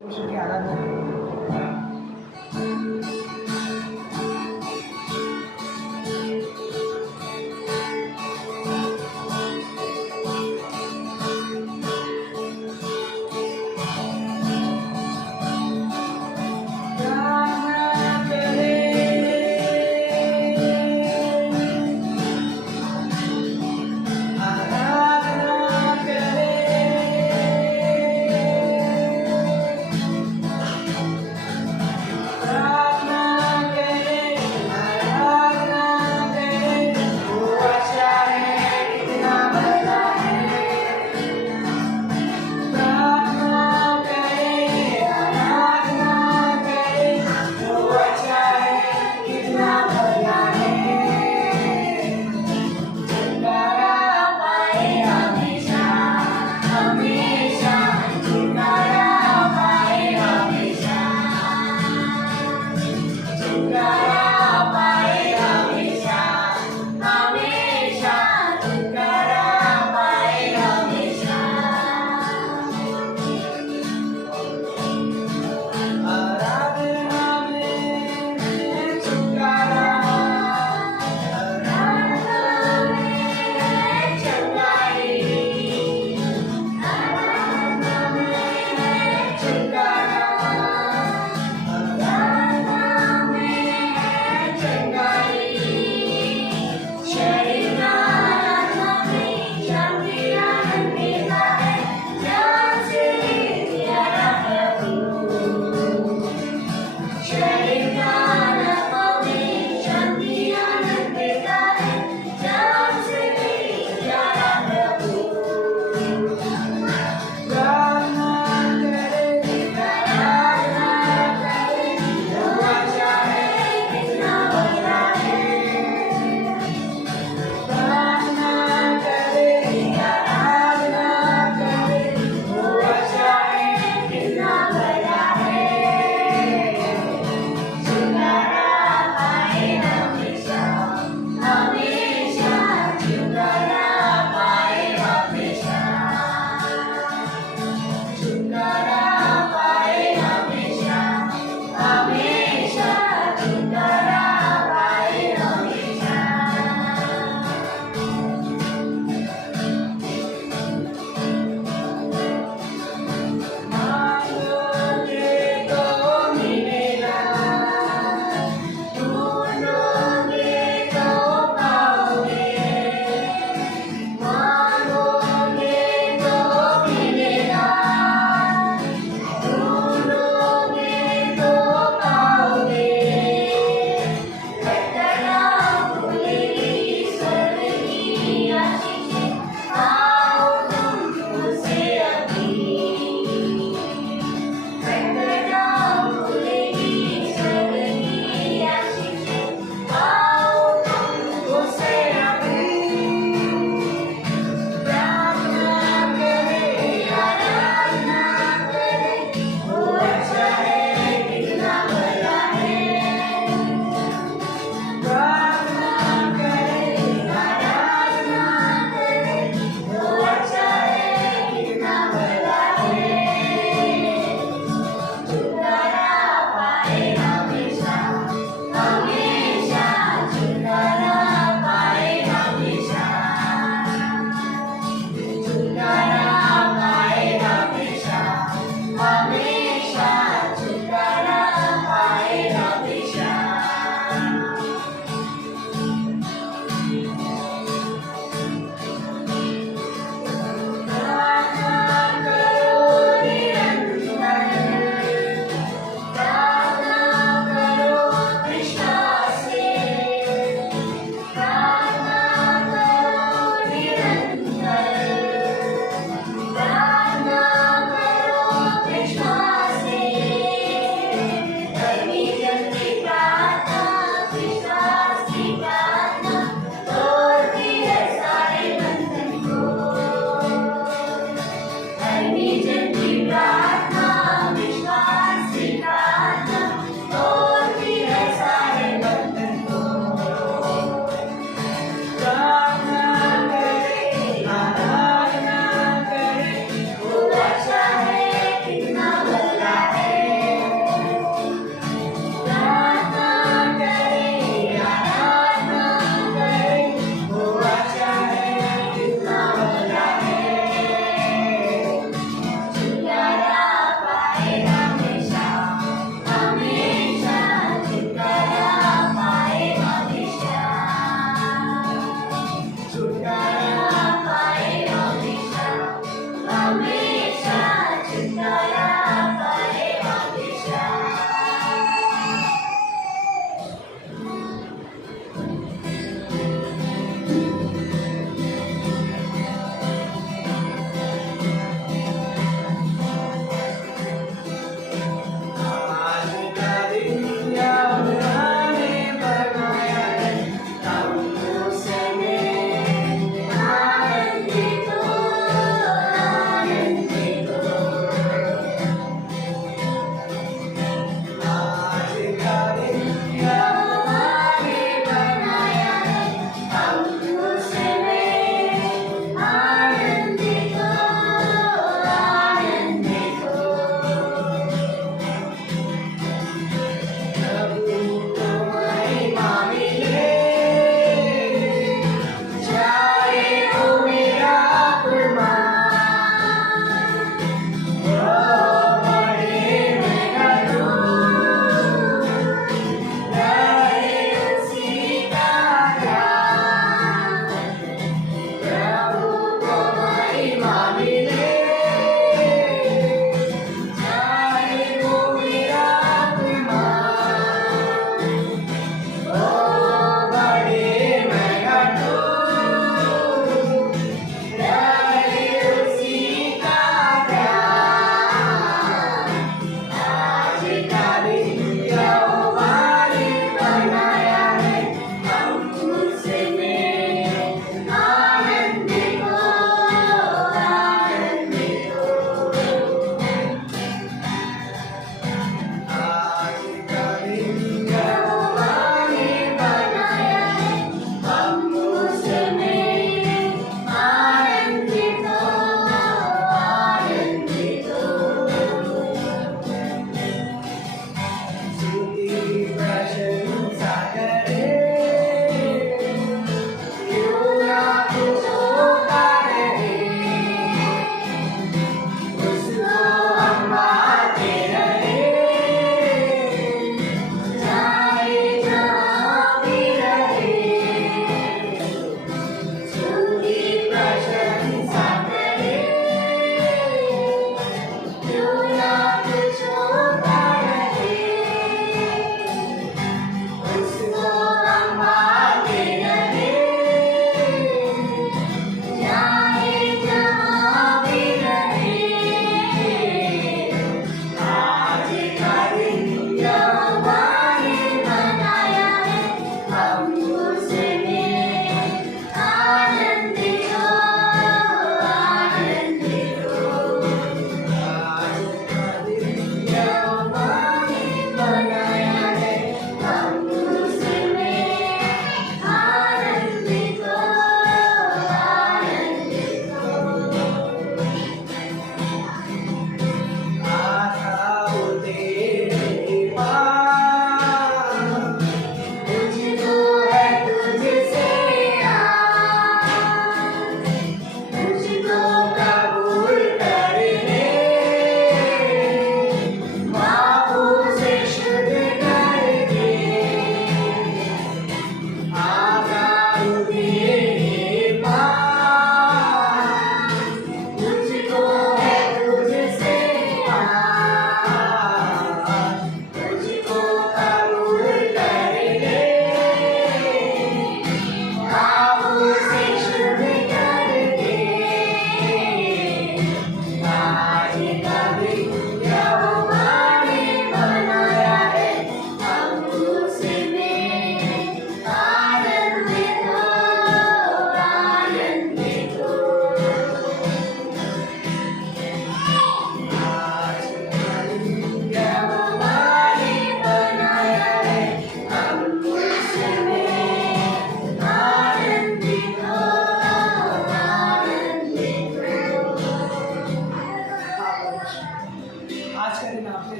कृष्ण की आराधना करें।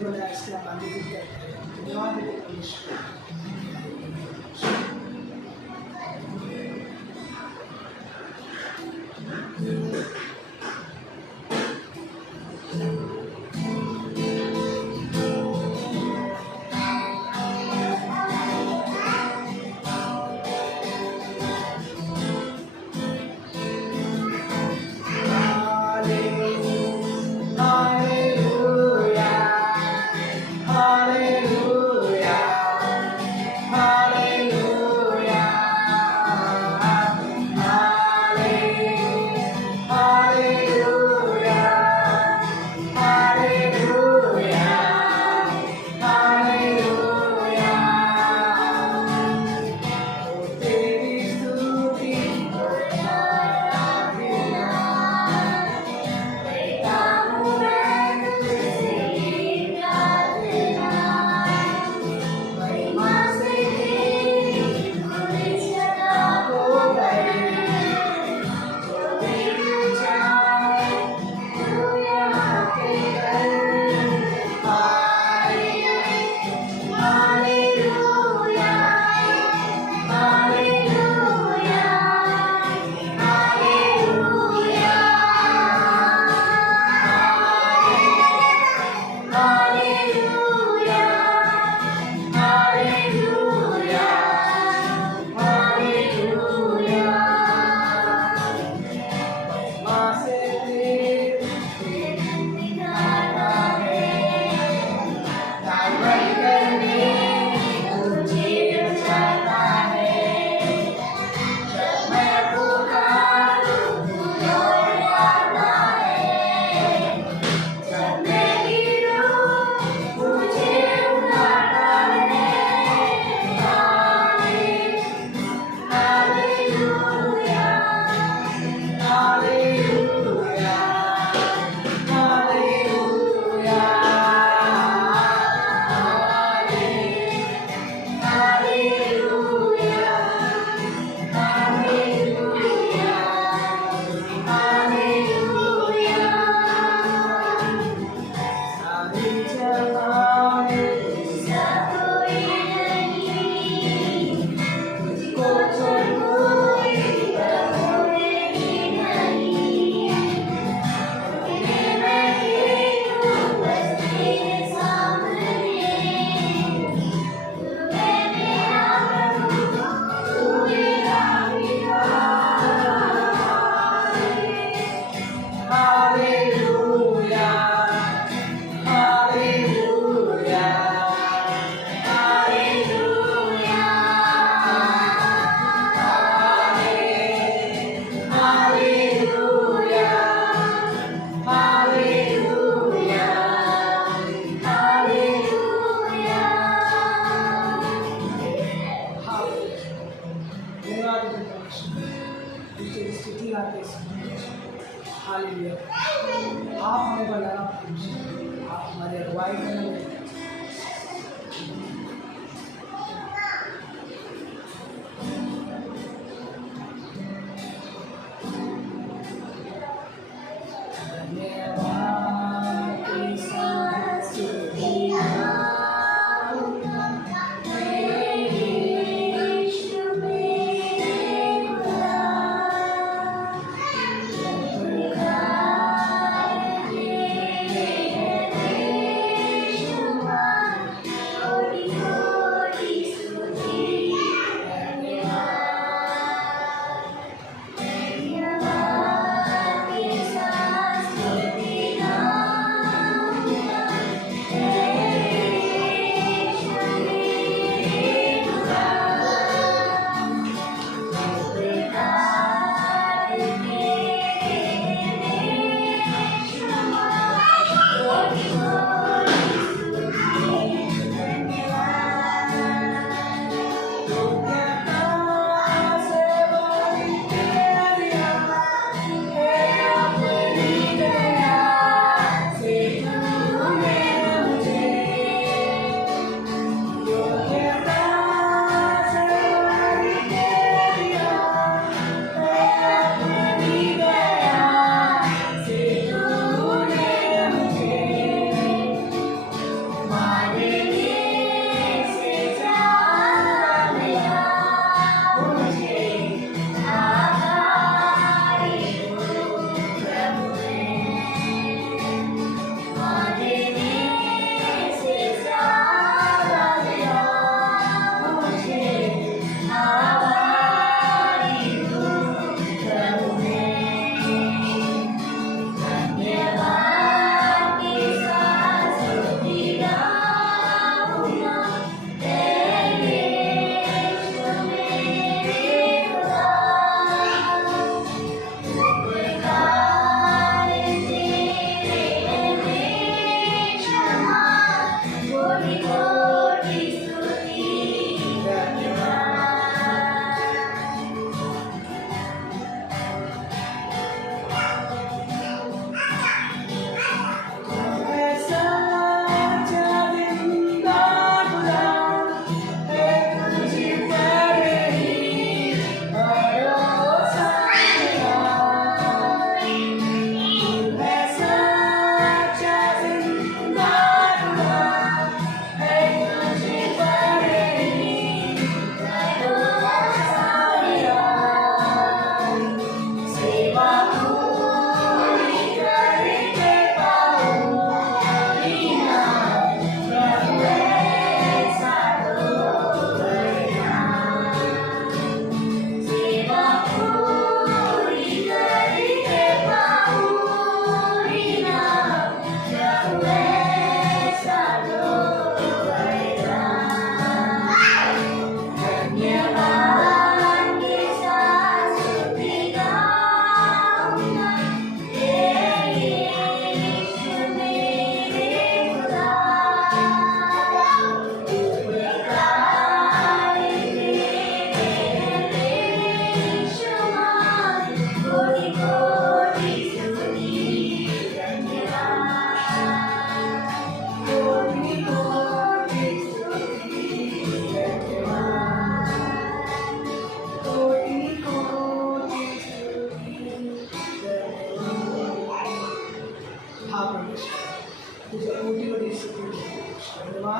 बोला इसके आप आगे करते हैं धन्यवाद देते परमेश्वर Hallelujah, hallelujah,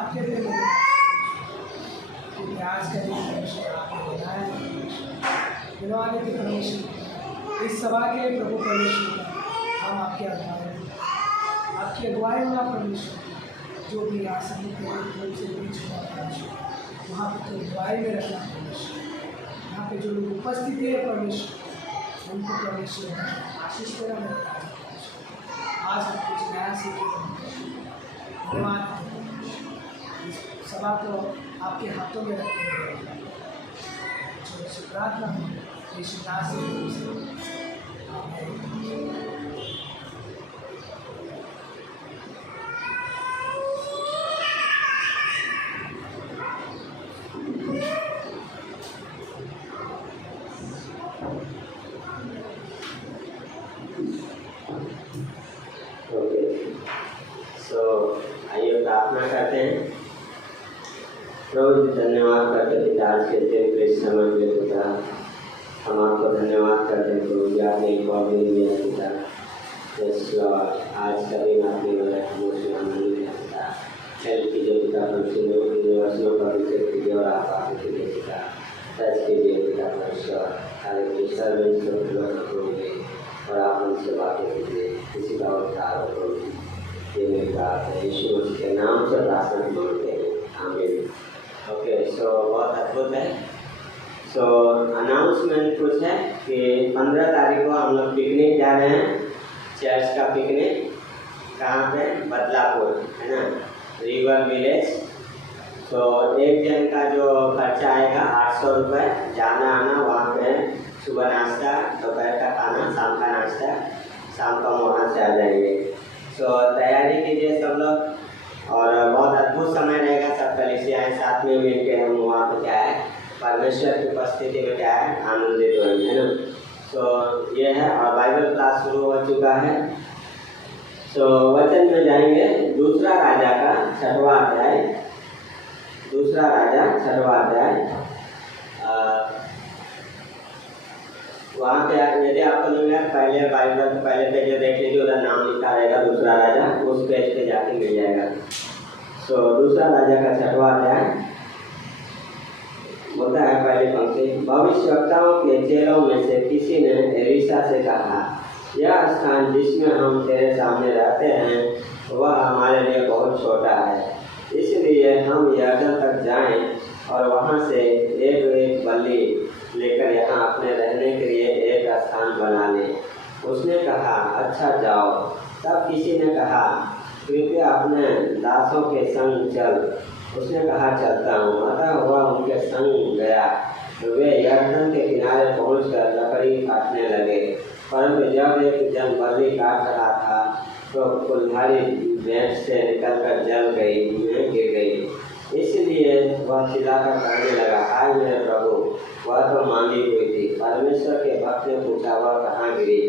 आपके लिए मिलना, क्योंकि आज का दिन परमेश्वर आपने बनाया है। दिलवाने के परमेश्वर, इस सभा के लिए प्रभु परमेश्वर हम आपके आभार हैं, आपकी अगुवाई होना परमेश्वर। जो भी आसन रूप से बीच हुआ परमेश्वर, वहाँ पर तो अगुवाई में रखना परमेश्वर। यहाँ पे जो लोग उपस्थित है परमेश्वर, उनको परमेश्वर आशीष देना मिलता है। आज हम कुछ नया सीखे, धन्यवाद। इस सभा को आपके हाथों में रखते हुए प्रार्थना यीशु नाम से आमीन। आइए प्रार्थना करते हैं। प्रभु जी धन्यवाद करते पिता आज के दिन के समय के पिता, हम आपको धन्यवाद करते हैं प्रभु जी, आपने एक और दिन दिया पिता। यस लॉर्ड, आज का दिन आपने मेरा हमेशा नहीं दिया पिता। हेल्प कीजिए पिता, पंक्तियों की वचनों का विषय कीजिए और आप आगे कीजिए पिता। टच कीजिए पिता परमेश्वर, हर एक सर्वेंट को करोगे और आप उनसे बातें कीजिए, किसी का उद्धार हो प्रभु जी। ये मेरी बात है, यीशु मसीह के नाम से प्रार्थना मांगते हैं, आमीन। ओके, सो बहुत अद्भुत है। सो अनाउंसमेंट कुछ है कि 15 तारीख को हम लोग पिकनिक जा रहे हैं, चर्च का पिकनिक। कहाँ पे? बदलापुर, है ना, रिवर विलेज। तो एक जन का जो खर्चा आएगा 800 रुपये, जाना आना वहाँ पे, सुबह नाश्ता, दोपहर का खाना, शाम का नाश्ता, शाम को वहाँ से आ जाएंगे। तो तैयारी कीजिए सब लोग, और बहुत अद्भुत समय रहेगा। सब कलीसियाएं साथ में मिलके हम वहाँ पे क्या है, परमेश्वर की उपस्थिति में क्या है, आनंदित होंगे, है ना। तो ये है, और बाइबल क्लास शुरू हो चुका है। तो वचन में जाएंगे, दूसरा राजा का 6वां अध्याय, दूसरा राजा 6वां अध्याय। वहाँ पे यदि आपको नहीं मिला, पहले बाइबल पहले पेज देख लीजिए, उधर नाम लिखा रहेगा दूसरा राजा, उस पेज पे जाके मिल जाएगा। तो दूसरा राजा का 6वां अध्याय होता है पहली पंक्ति। भविष्यवक्ताओं के चेलों में से किसी ने एलीशा से कहा, यह स्थान जिसमें हम तेरे सामने रहते हैं वह हमारे लिए बहुत छोटा है, इसलिए हम यरदन तक जाएं और वहाँ से एक बल्ली लेकर यहाँ अपने रहने के लिए एक स्थान बना लें। उसने कहा, अच्छा जाओ। तब किसी ने कहा, कृपया अपने दासों के संग चल। उसने कहा, चलता हूँ। अतः वह उनके संग गया। वे यरदन के किनारे पहुंचकर लकड़ी काटने लगे, परंतु जब एक जन बल्ली काट रहा था तो कुल्हाड़ी बेंच से निकलकर जल गई, में गिर गई। इसलिए वह चिल्लाकर कहने लगा, हाय मेरे प्रभु, वह तो मांगी हुई थी। परमेश्वर के भक्त ने पूछा, वह कहाँ गिरी?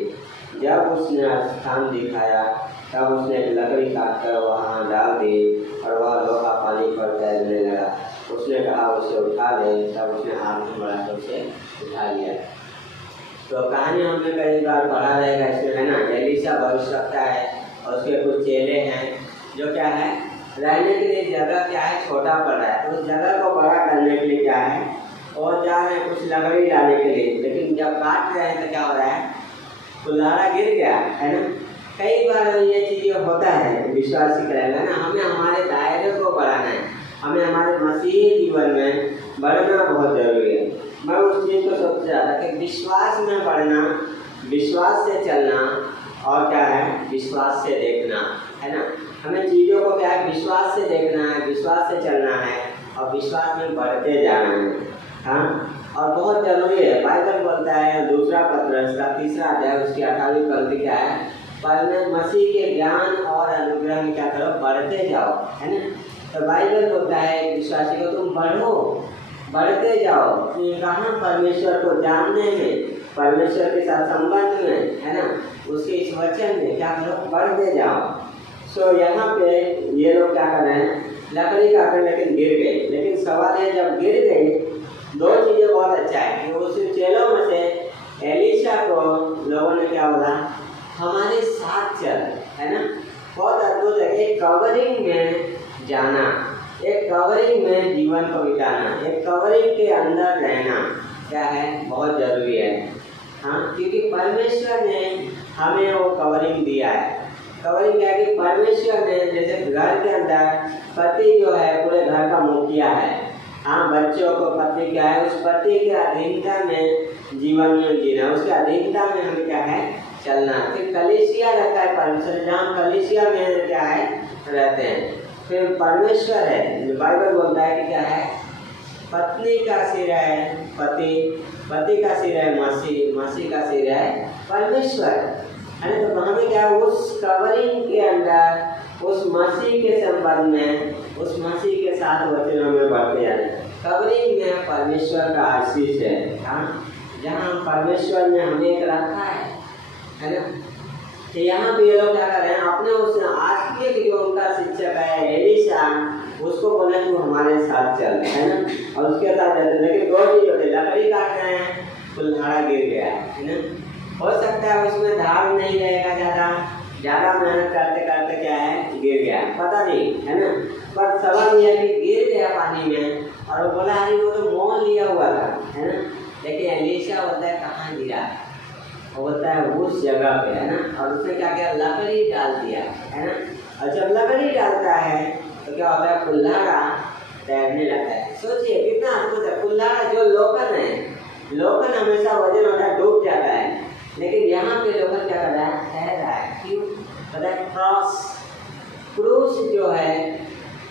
जब उसने स्थान दिखाया तब उसने एक लकड़ी काटकर वहाँ डाल दी और वह लोहा पानी पर तैरने लगा। उसने कहा, उसे उठा ले। तब उसने हाथ में बढ़ा कर उसे उठा लिया। तो कहानी हमने कई बार पढ़ा रहेगा इसमें, है ना। एलीशा भविष्यवक्ता है और उसके कुछ चेले हैं जो क्या है, रहने के लिए जगह क्या है, छोटा पड़ रहा है। तो उस जगह को बड़ा करने के लिए क्या है, और जा रहे हैं कुछ लकड़ी डालने के लिए, लेकिन जब काट रहे हैं तो क्या हो रहा है, कुल्हाड़ा गिर गया, है ना। कई बार ये चीज़ें होता है, विश्वासी करेगा ना, हमें हमारे दायरे को बढ़ाना है, हमें हमारे मसीही जीवन में बढ़ना बहुत जरूरी है। मैं उस चीज़ को सोच रहा था कि विश्वास में बढ़ना, विश्वास से चलना, और क्या है, विश्वास से देखना, है ना। हमें चीज़ों को क्या है, विश्वास से देखना है, विश्वास से चलना है और विश्वास में बढ़ते जाना है, हाँ। और बहुत जरूरी है। बाइबल बोलता है, दूसरा पत्रस का 3रा अध्याय उसकी 18वीं पंक्ति क्या है, पर मसीह के ज्ञान और अनुग्रह में क्या करो, बढ़ते जाओ, है ना। तो बाइबल बोलता है विश्वासी को, तुम बढ़ो, बढ़ते जाओ। कहाँ, परमेश्वर को जानने में, परमेश्वर के साथ संबंध में, है ना, उसके इस वचन में क्या करो, बढ़ते जाओ। सो यहाँ पे ये लोग क्या कर रहे हैं, लकड़ी काटने, लेकिन गिर गए। लेकिन सवाल है, जब गिर गए, दो चीज़ें बहुत अच्छा है कि उस चेलों में से एलीशा को लोगों ने क्या बोला, हमारे साथ चल, है ना। बहुत अद्भुत है, एक कवरिंग में जाना, एक कवरिंग में जीवन को बिताना, एक कवरिंग के अंदर रहना क्या है, बहुत जरूरी है। हाँ, क्योंकि परमेश्वर ने हमें वो कवरिंग दिया है। कवरिंग क्या है कि परमेश्वर ने जैसे घर के अंदर पति जो है पूरे घर का मुखिया है। हाँ, बच्चों को पति क्या है, उस पति के अधीनता में जीवन में जीना, उसके अधीनता में हमें क्या है, चलना। फिर कलीसिया रहता है परमेश्वर, जहाँ कलीसिया में क्या है, रहते हैं। फिर परमेश्वर है, बाइबल बोलता है कि क्या है, पत्नी का सिर है पति, पति का सिर है मसीह, मसीह का सिर है परमेश्वर, है ना। तो हमें क्या, उस कवरिंग के अंदर उस मसीह के संबंध में, उस मसीह के साथ वचनों में बढ़ते जाए। कवरिंग में परमेश्वर का आशीष है। हाँ, जहाँ परमेश्वर ने हमें रखा है ना। तो यहाँ पे ये लोग क्या कर रहे हैं, अपने उस आत्मीय के जो उनका शिक्षक है एलीशा, उसको बोले तू हमारे साथ चल, है ना। और उसके साथ चलते, लेकिन दो चीज होते, लकड़ी काट रहे हैं, कुल्हाड़ा गिर गया, है ना। हो सकता है उसमें धार नहीं रहेगा, ज़्यादा मेहनत करते करते क्या है, गिर गया, पता नहीं, है ना। पर सवाल यह है कि गिर गया पानी में, और वो बोला अरे वो तो मोल लिया हुआ था, है ना। लेकिन एलीशा बोलता है कहाँ गिरा, वो बोलता है उस जगह पे, है ना। और उसने क्या किया, लकड़ी डाल दिया, है ना। और जब लकड़ी डालता है तो क्या होता है, कुल्हाड़ा तैरने लगता है। सोचिए कितना अद्भुत है। कुल्हाड़ा जो लोकन है, लोकन हमेशा वजन होता है, डूब जाता है, लेकिन यहाँ पे लोकन क्या कर रहा है, तैर रहा है। क्यों पता है, क्रूस जो है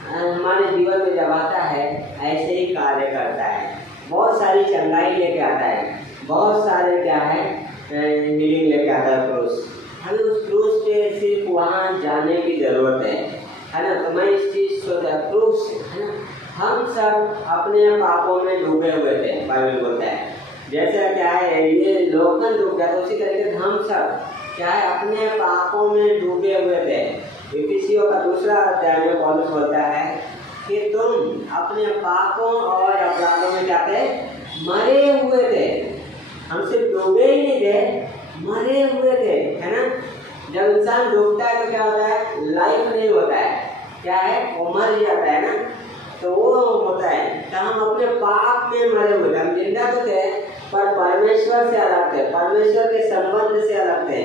हमारे जीवन में जब आता है ऐसे ही कार्य करता है, बहुत सारी चंगाई लेके आता है, बहुत सारे क्या है हीलिंग लेके आता है क्रूस। हमें उस क्रूस पे सिर्फ वहाँ जाने की जरूरत है ना। तो मैं इस चीज सोचा, क्रूस, है ना। हम सब अपने पापों में डूबे हुए थे, बाइबल बोलता है। जैसे क्या है, ये लोकन डूब गया, तो उसी तरीके से हम सब क्या है, अपने पापों में डूबे हुए थे। इफिसियों का 2 अध्याय में पौलुस बोलता है कि तुम अपने पापों और अपराधों में क्या थे, मरे हुए थे। हम सिर्फ डूबे ही नहीं थे, मरे हुए थे, है ना। जब इंसान डूबता है तो क्या होता है, लाइफ नहीं होता है, क्या है, वो मर जाता है ना। तो वो होता है, तो हम अपने पाप में मरे हुए थे। हम जिंदा तो थे पर परमेश्वर से अलग थे, परमेश्वर के संबंध से अलग थे,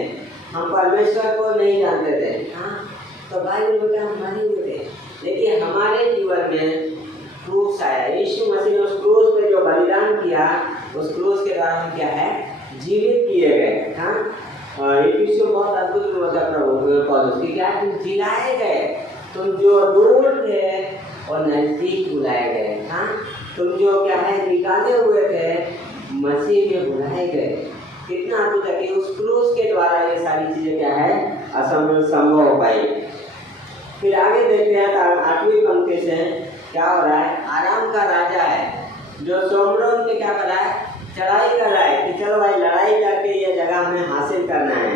हम परमेश्वर को नहीं जानते थे। हाँ, तो बाइबल बोलता है हम मरे हुए थे, लेकिन हमारे जीवन में क्रूस आया। यीशु मसीह ने उस क्रूस पे जो बलिदान किया, उस क्रूस के द्वारा हम क्या है, जीवित किए गए। हाँ, इफिसियों बहुत अद्भुत होता है प्रभु पौलुस की, क्या तुम जिलाए गए, तुम जो दूर थे और नजदीक बुलाए गए। हाँ, तुम जो क्या है निकाले हुए थे, मसीह में बुलाए गए। कितना अद्भुत है कि उस क्रूस के द्वारा ये सारी चीजें क्या है, संभव हो पाई। फिर आगे देखते हैं 8वीं पंक्ति से क्या हो रहा है। आराम का राजा है जो सोमरोन के क्या कर रहा है, चढ़ाई कर रहा है कि चलो भाई लड़ाई करके ये जगह हमें हासिल करना है।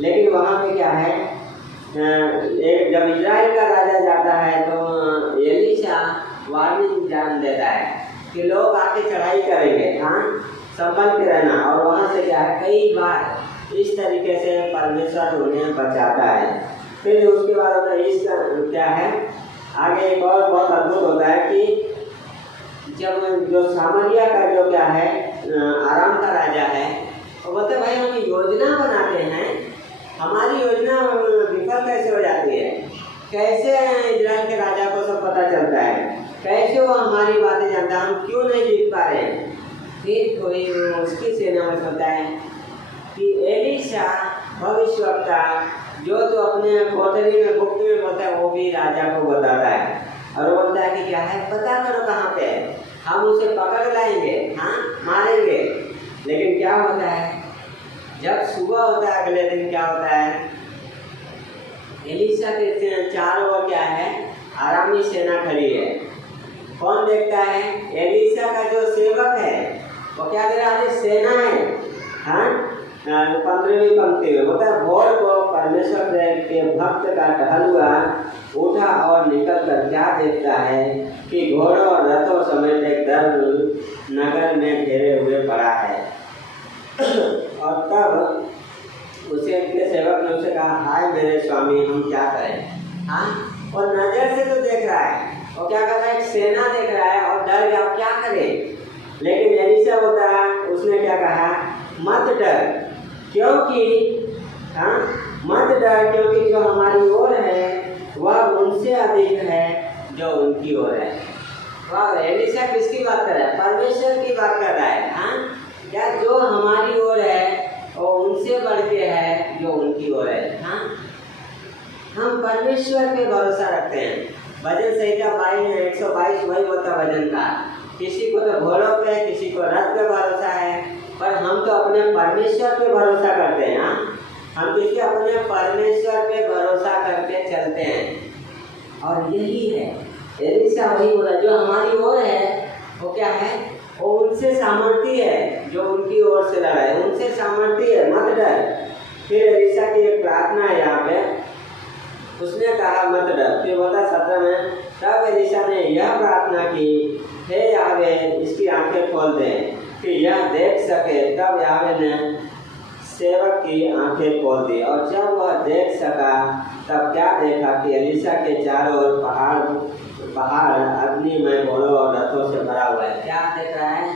लेकिन वहाँ पे क्या है, एक जब इजराइल का राजा जाता है तो एलीशा वार्निंग जान देता है कि लोग आके चढ़ाई करेंगे, हाँ संभल के रहना। और वहाँ से क्या है, कई बार इस तरीके से परमेश्वर उन्हें बचाता है। फिर उसके बाद इस क्या है, आगे एक और बहुत अद्भुत होता है कि जब जो सामरिया का जो क्या है आराम का राजा है, वो बोलते भाई हम योजना बनाते हैं, हमारी योजना विफल कैसे हो जाती है, कैसे इजराइल के राजा को सब पता चलता है, कैसे वो हमारी बातें जानता है, हम क्यों नहीं जीत पा रहे हैं। फिर कोई उसकी सेना में सोचता है कि एलीशा भविष्यवक्ता जो तो अपने कोठरी में गुप्त में बोलता है, वो भी राजा को बताता है और वो बोलता है कि क्या है, पता करो कहाँ पे है, हम उसे पकड़ लाएंगे, हाँ मारेंगे। लेकिन क्या होता है, जब सुबह होता है अगले दिन क्या होता है, एलीशा के चारों ओर क्या है, आरामी सेना खड़ी है। कौन देखता है, एलीशा का जो सेवक है वो क्या दे रहा है, सेना है। हाँ 15वीं पंक्ति में होता है, भोर को परमेश्वर के भक्त का टहलुआ उठा और निकल कर क्या देखता है कि घोड़ों और रथों समेत एक दल नगर में घेरे हुए पड़ा है। और तब उसे उनके सेवक ने उसे कहा, हाय मेरे स्वामी हम क्या करें। हाँ, और नजर से तो देख रहा है, और क्या कर रहा है, एक सेना देख रहा है और डर गया, अब क्या करें। लेकिन एलिशा होता है, उसने क्या कहा, मत डर, क्योंकि मत डर, क्योंकि जो हमारी ओर है वह उनसे अधिक है जो उनकी ओर है। वाह, एलिशा किसकी बात कर रहा है, परमेश्वर की बात कर रहा है। क्या जो हमारी ओर है वो उनसे बढ़ के है जो उनकी ओर है। हम परमेश्वर पे भरोसा रखते हैं। भजन संहिता 122 वही होता भजन का। किसी को तो घोड़ों पे, किसी को रथ पे भरोसा है, पर हम तो अपने परमेश्वर पे भरोसा करते हैं। हम किसी अपने परमेश्वर पे भरोसा करके चलते हैं। और यही है, एलिशा वही बोला, जो हमारी ओर है वो क्या है, वो उनसे सामर्थी है जो उनकी ओर से लड़ा है, उनसे सामर्थी है, मत डर। फिर एलिशा की एक प्रार्थना है यहाँ पे, उसने कहा मत डर। फिर बोला 17 में, तब एलिशा ने यह प्रार्थना की, हे यावे इसकी आंखें खोल दे कि यह देख सके। तब यावे ने सेवक की आंखें खोल दी, और जब वह देख सका तब क्या देखा कि एलिशा के चारों ओर पहाड़ अग्नि में घोड़ों और रथों से भरा हुआ है। क्या देख रहा है,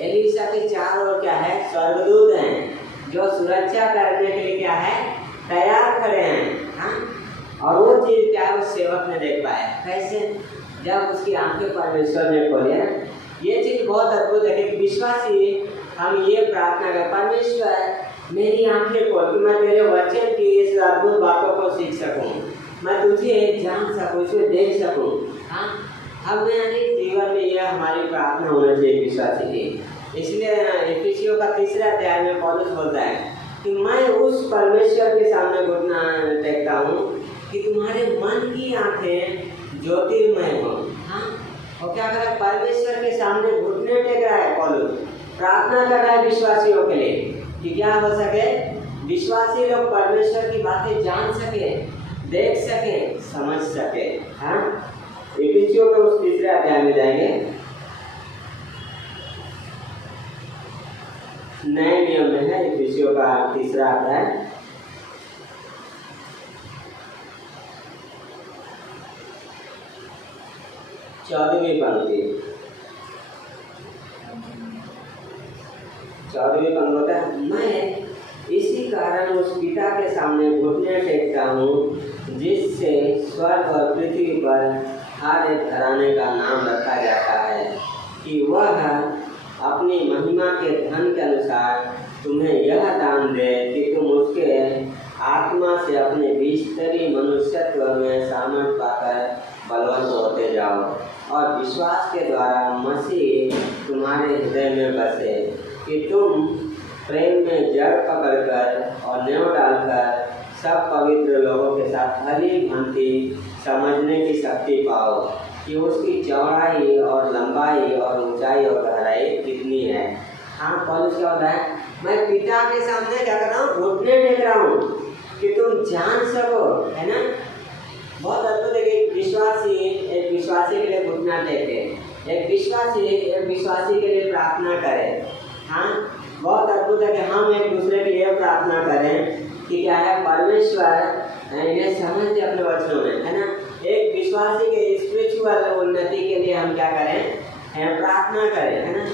एलिशा के चारों ओर क्या है, स्वर्गदूत हैं जो सुरक्षा करने के लिए क्या है, तैयार खड़े हैं। और वो चीज क्या उस सेवक ने देख पाया, कैसे, जब उसकी आंखें परमेश्वर ने खोली। ये चीज बहुत अद्भुत है कि विश्वासी हम ये प्रार्थना करें, परमेश्वर मेरी आंखें खोल कि मैं तेरे वचन की इस अद्भुत बातों को सीख सकूं, मैं तुझे जान सकूं, इसे देख सकूं। हमें जीवन में यह हमारी प्रार्थना होना चाहिए विश्वासी की। इसलिए इफिसियों का 3 अध्याय में पौलुस बोलता है कि मैं उस परमेश्वर के सामने घुटना टेकता हूँ कि तुम्हारे मन की आंखें ज्योतिर्मय हो। और क्या कर रहा है, परमेश्वर के सामने घुटने टेक रहा है पौलुस, प्रार्थना कर रहा है विश्वासियों के लिए कि क्या हो सके, विश्वासी लोग परमेश्वर की बातें जान सके, देख सके, समझ सके। इफिसियों के उस 3 अध्याय में जाएंगे। नए नियम में है इफिसियों का 3 अध्याय, चौदहवीं पंक्ति होता है, मैं इसी कारण उस पिता के सामने घुटने टेकता हूँ जिससे स्वर्ग और पृथ्वी पर हर एक घराने का नाम रखा जाता है, कि वह अपनी महिमा के धन के अनुसार तुम्हें यह दान दे कि तुम उसके आत्मा से अपने भीतरी मनुष्यत्व में सामर्थ पाकर बलवंत होते जाओ, और विश्वास के द्वारा मसीह तुम्हारे हृदय में बसे, कि तुम प्रेम में जड़ पकड़कर और नींव डालकर सब पवित्र लोगों के साथ भली भांति समझने की शक्ति पाओ कि उसकी चौड़ाई और लंबाई और ऊंचाई और गहराई कितनी है। पौलुस क्या होता है, मैं पिता के सामने क्या कर रहा हूँ, घुटने टेक रहा हूँ कि तुम जान सको, है ना। बहुत अद्भुत है कि एक विश्वासी के लिए घुटना टेके, एक विश्वासी के लिए प्रार्थना करे। बहुत अद्भुत है कि हम एक दूसरे के लिए प्रार्थना करें कि क्या है, परमेश्वर इन्हें समझ दे अपने वचनों में, है ना। एक विश्वासी के स्पिरिचुअल उन्नति के लिए हम क्या करें, प्रार्थना करें, है ना।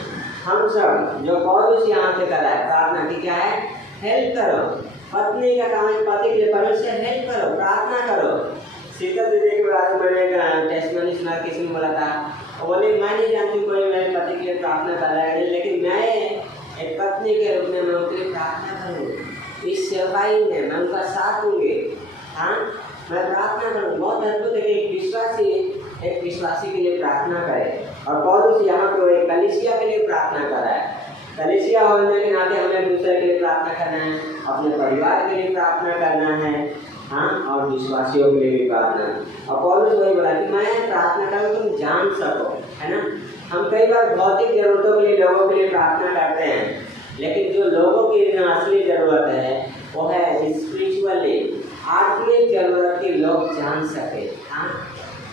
हम सब जो पौलुस यहाँ पे कर रहा है प्रार्थना की, क्या है, हेल्प करो। पत्नी का काम है, पति के लिए परमेश्वर हेल्प करो, प्रार्थना करो। शीतल दीदी के बारे में मैंने टेस्टमनी सुना, किसी ने बोला था, बोले मैं नहीं जानती कोई मेरे पति के लिए प्रार्थना कर रहा है, लेकिन मैं एक पत्नी के रूप में मैं उनके लिए प्रार्थना करूँ, इस सेवाई में मैं उनका साथ दूंगी। मैं प्रार्थना करूँ। बहुत अद्भुत है कि एक विश्वासी के लिए प्रार्थना करे। और पौलुस यहाँ पे एक कलीसिया के लिए प्रार्थना कर रहा है। कलीसिया होने के नाते हमें एक दूसरे के लिए प्रार्थना करना है, अपने परिवार के लिए प्रार्थना करना है, और विश्वासियों के लिए भी प्रार्थना। और पौलुस वही बोला कि मैं प्रार्थना करूँ तुम जान सको, है ना। हम कई बार भौतिक जरूरतों के लिए लोगों के लिए प्रार्थना करते हैं, लेकिन जो लोगों की असली जरूरत है वो है स्पिरिचुअली, आत्मिक जरूरत की लोग जान सके।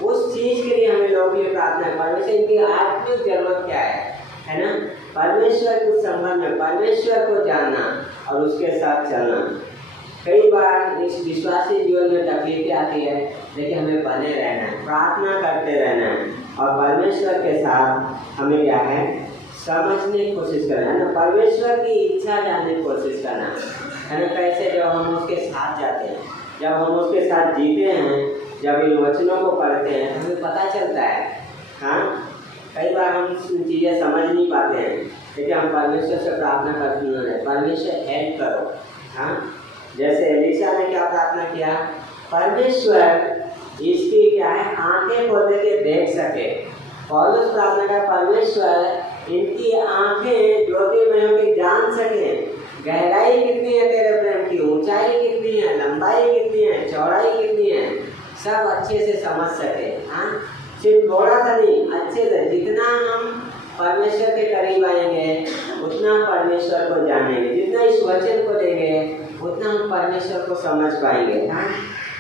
उस चीज के लिए हमें लोगों के लिए प्रार्थना है। परमेश्वर की आत्मिक जरूरत क्या है ना। परमेश्वर के संबंध में परमेश्वर को जानना और उसके साथ चलना। कई बार इस विश्वासी जीवन में तकलीफें आती है, लेकिन हमें बने रहना है, प्रार्थना करते रहना है और परमेश्वर के साथ हमें क्या है, समझने की कोशिश करना है ना, परमेश्वर की इच्छा जानने की कोशिश करना है ना। कैसे? जब हम उसके साथ जाते हैं, जब हम उसके साथ जीते हैं, जब इन वचनों को पढ़ते हैं तो हमें पता चलता है। हाँ, कई बार हम चीज़ें समझ नहीं पाते हैं, लेकिन हम परमेश्वर से प्रार्थना करते हैं, परमेश्वर हेल्प करो। हाँ, जैसे एलिशा ने क्या प्रार्थना किया, परमेश्वर इसकी क्या है, आंखें खोल के देख सके। पौलुस प्रार्थना का, परमेश्वर इनकी आंखें ज्योतिर्मय की जान सके, गहराई कितनी है तेरे प्रेम की, ऊंचाई कितनी है, लंबाई कितनी है, चौड़ाई कितनी है, सब अच्छे से समझ सके। हाँ, सिर्फ थोड़ा सा नहीं, अच्छे से। जितना हम परमेश्वर के करीब आएंगे उतना परमेश्वर को जानेंगे, जितना इस वचन को लेंगे उतना हम परमेश्वर को समझ पाएंगे। हाँ,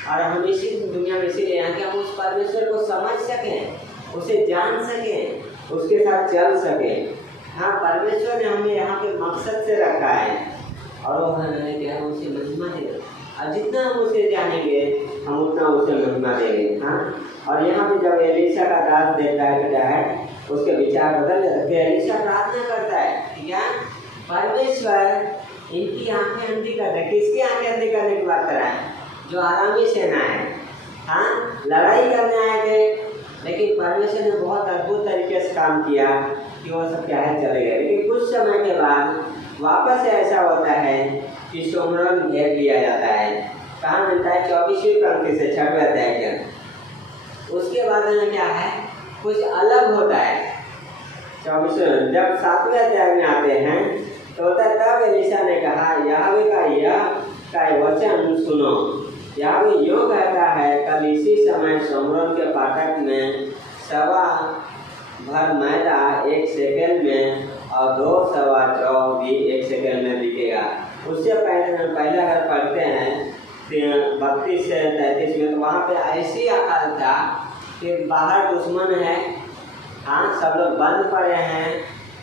और हम इसी दुनिया में इसीलिए हैं कि हम उस परमेश्वर को समझ सकें, उसे जान सकें, उसके साथ चल सकें। हाँ, परमेश्वर ने हमें यहाँ पे मकसद से रखा है और वो हमें क्या है, उसे महिमा देगा, और जितना हम उसे जानेंगे हम उतना उसे महिमा देंगे। हाँ, और यहाँ पे जब एलिशा का दास देखता है क्या है, उसके विचार बदल जाते हैं। एलिशा प्रार्थना करता है, क्या परमेश्वर इनकी आंखें अंधी कर दे। किसकी आंखें अंधी करने की बात कर रहा है? जो आरामी सेना है। हाँ, लड़ाई करने आए थे, लेकिन परमेश्वर ने बहुत अद्भुत तरीके से काम किया कि वो सब क्या है, चले गए। लेकिन कुछ समय के बाद वापस ऐसा होता है कि सोमरोन घेर लिया जाता है। कहाँ मिलता है? 24वीं पंक्ति से 6वें अध्याय के। उसके बाद में क्या है, कुछ अलग होता है। 24वें जब 7वें अध्याय में आते हैं तो होता है, तब एलिशा ने कहा, याहवे का यह वचन सुनो। याहवे यूँ कहता है, कल इसी समय सोमरोन के फाटक में 1.25 भर मैदा 1 शेकेल में और 2 सवा जौ भी 1 शेकेल में बिकेगा। उससे पहले अगर पढ़ते हैं 32 से 33 में, तो वहाँ पे ऐसी अकाल था कि बाहर दुश्मन है। हाँ, सब लोग बंद पड़े हैं,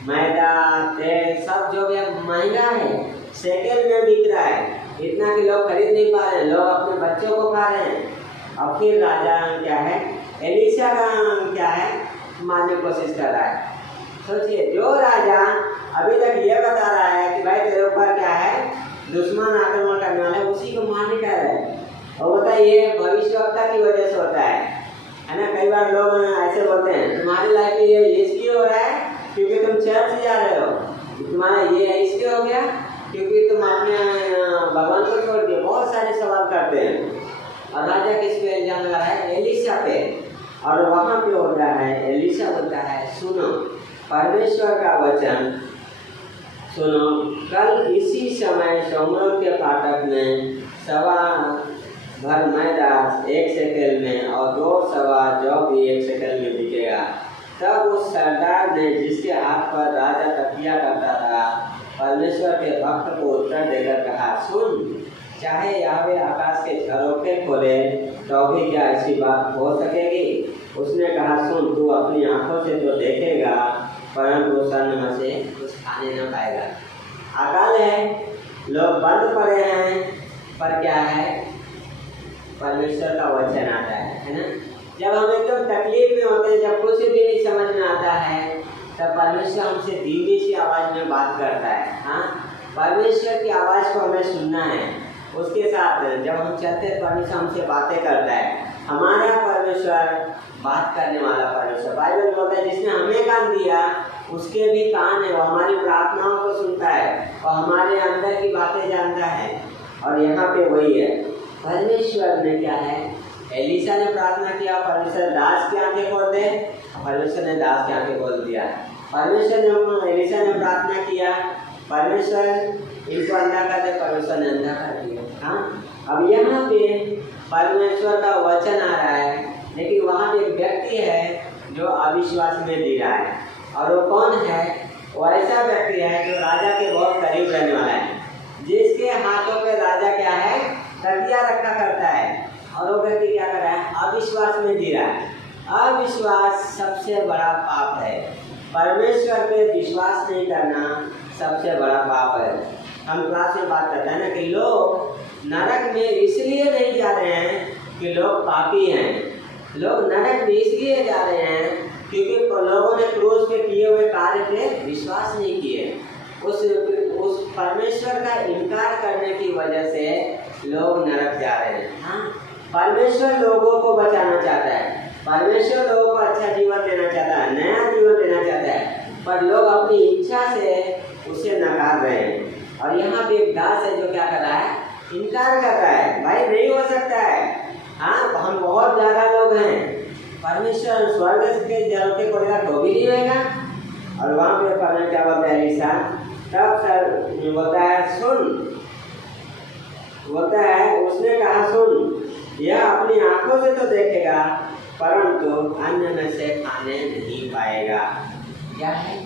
मैदा तेल सब जो भी महंगा है, शेकेल में बिक रहा है, इतना कि लोग खरीद नहीं पा रहे हैं, लोग अपने बच्चों को खा रहे हैं। और फिर राजा क्या है, एलिशा का क्या है, मारने की कोशिश कर रहा है। सोचिए, जो राजा अभी तक ये बता रहा है कि भाई तेरे ऊपर क्या है, दुश्मन आक्रमण करने वाला है, उसी को मारने का है। और होता है ये भविष्यवक्ता की वजह से होता है ना। कई बार लोग ऐसे बोलते हैं, तुम्हारी लाइफ में ये इसलिए हो रहा है क्योंकि तुम चर्च जा रहे हो, तुम्हारा ये इसलिए हो गया क्योंकि तुम अपने भगवान को छोड़ दिए। बहुत सारे सवाल करते हैं। और राजा किस पे इल्जाम लगा है? एलिशा पे। और वहाँ पे होता है, एलिशा बोलता है, सुनो परमेश्वर का वचन सुनो, कल इसी समय सोमरोन के फाटक में 1.25 भर मैदा 1 शेकेल में और 2 सवा जौ भी 1 शेकेल में बिकेगा। तब उस सरदार ने, जिसके हाथ पर राजा तकिया करता था, परमेश्वर के भक्त को उत्तर देकर कहा, सुन, चाहे याहवे आकाश के झरोखे खोले तो भी क्या ऐसी बात हो सकेगी? उसने कहा, सुन, तू अपनी आंखों से तो देखेगा, परंतु सन्न में से कुछ खाने न पाएगा। अकाल है, लोग बंद पड़े हैं, पर क्या है, परमेश्वर का वचन आता है ना। जब हम एकदम तकलीफ में होते हैं, जब कुछ भी नहीं समझ में आता है, तब परमेश्वर हमसे धीमी सी आवाज़ में बात करता है। हाँ, परमेश्वर की आवाज़ को हमें सुनना है। उसके साथ जब हम चलते हैं, परमेश्वर हमसे बातें करता है। हमारा परमेश्वर बात करने वाला परमेश्वर। बाइबल बोलता है, जिसने हमें कान दिया उसके भी कान है, वो हमारी प्रार्थनाओं को सुनता है और हमारे अंदर की बातें जानता है। और यहाँ पे वही है, परमेश्वर ने क्या है, एलिशा ने प्रार्थना किया, परमेश्वर दास की आंखें खोल दे, परमेश्वर ने दास की आंखें खोल दिया। परमेश्वर ने, एलिशा ने प्रार्थना किया, परमेश्वर इनको अंधा कर दे, परमेश्वर ने अंधा कर दिया। हाँ, अब यहाँ पे परमेश्वर का वचन आ रहा है, लेकिन वहाँ पे एक व्यक्ति है जो अविश्वास में जी रहा है। और वो कौन है? वो ऐसा व्यक्ति है जो राजा के बहुत करीब रहने वाला है, जिसके हाथों पे राजा क्या है, तकिया रखा करता है। और वो व्यक्ति क्या कर रहा है? अविश्वास में जी रहा है। अविश्वास सबसे बड़ा पाप है। परमेश्वर पे विश्वास नहीं करना सबसे बड़ा पाप है। हम क्लास में बात करते हैं ना कि लोग नरक में इसलिए नहीं जा रहे हैं कि लोग पापी हैं। लोग नरक में इसलिए जा रहे हैं क्योंकि लोगों ने क्रूस पे किए हुए कार्य पे विश्वास नहीं किए। उस परमेश्वर का इनकार करने की वजह से लोग नरक जा रहे हैं। हाँ, परमेश्वर लोगों को बचाना चाहता है, परमेश्वर लोगों को अच्छा जीवन देना चाहता है, नया जीवन देना चाहता है, पर लोग अपनी इच्छा से उसे नकार रहे हैं। और यहाँ पे एक दास है जो क्या कर रहा है, इनकार कर रहा है, भाई नहीं हो सकता है। हाँ, हम बहुत ज़्यादा लोग हैं, परमेश्वर स्वर्ग के जल के कोयला तो भी नहीं रहेगा। और वहाँ पे परमेश्वर क्या बोलता है, एलिशा तब सर बोलता है सुन, बोलता है उसने कहा सुन, यह अपनी आंखों से तो देखेगा परंतु अन्न में से खाने नहीं पाएगा। क्या है,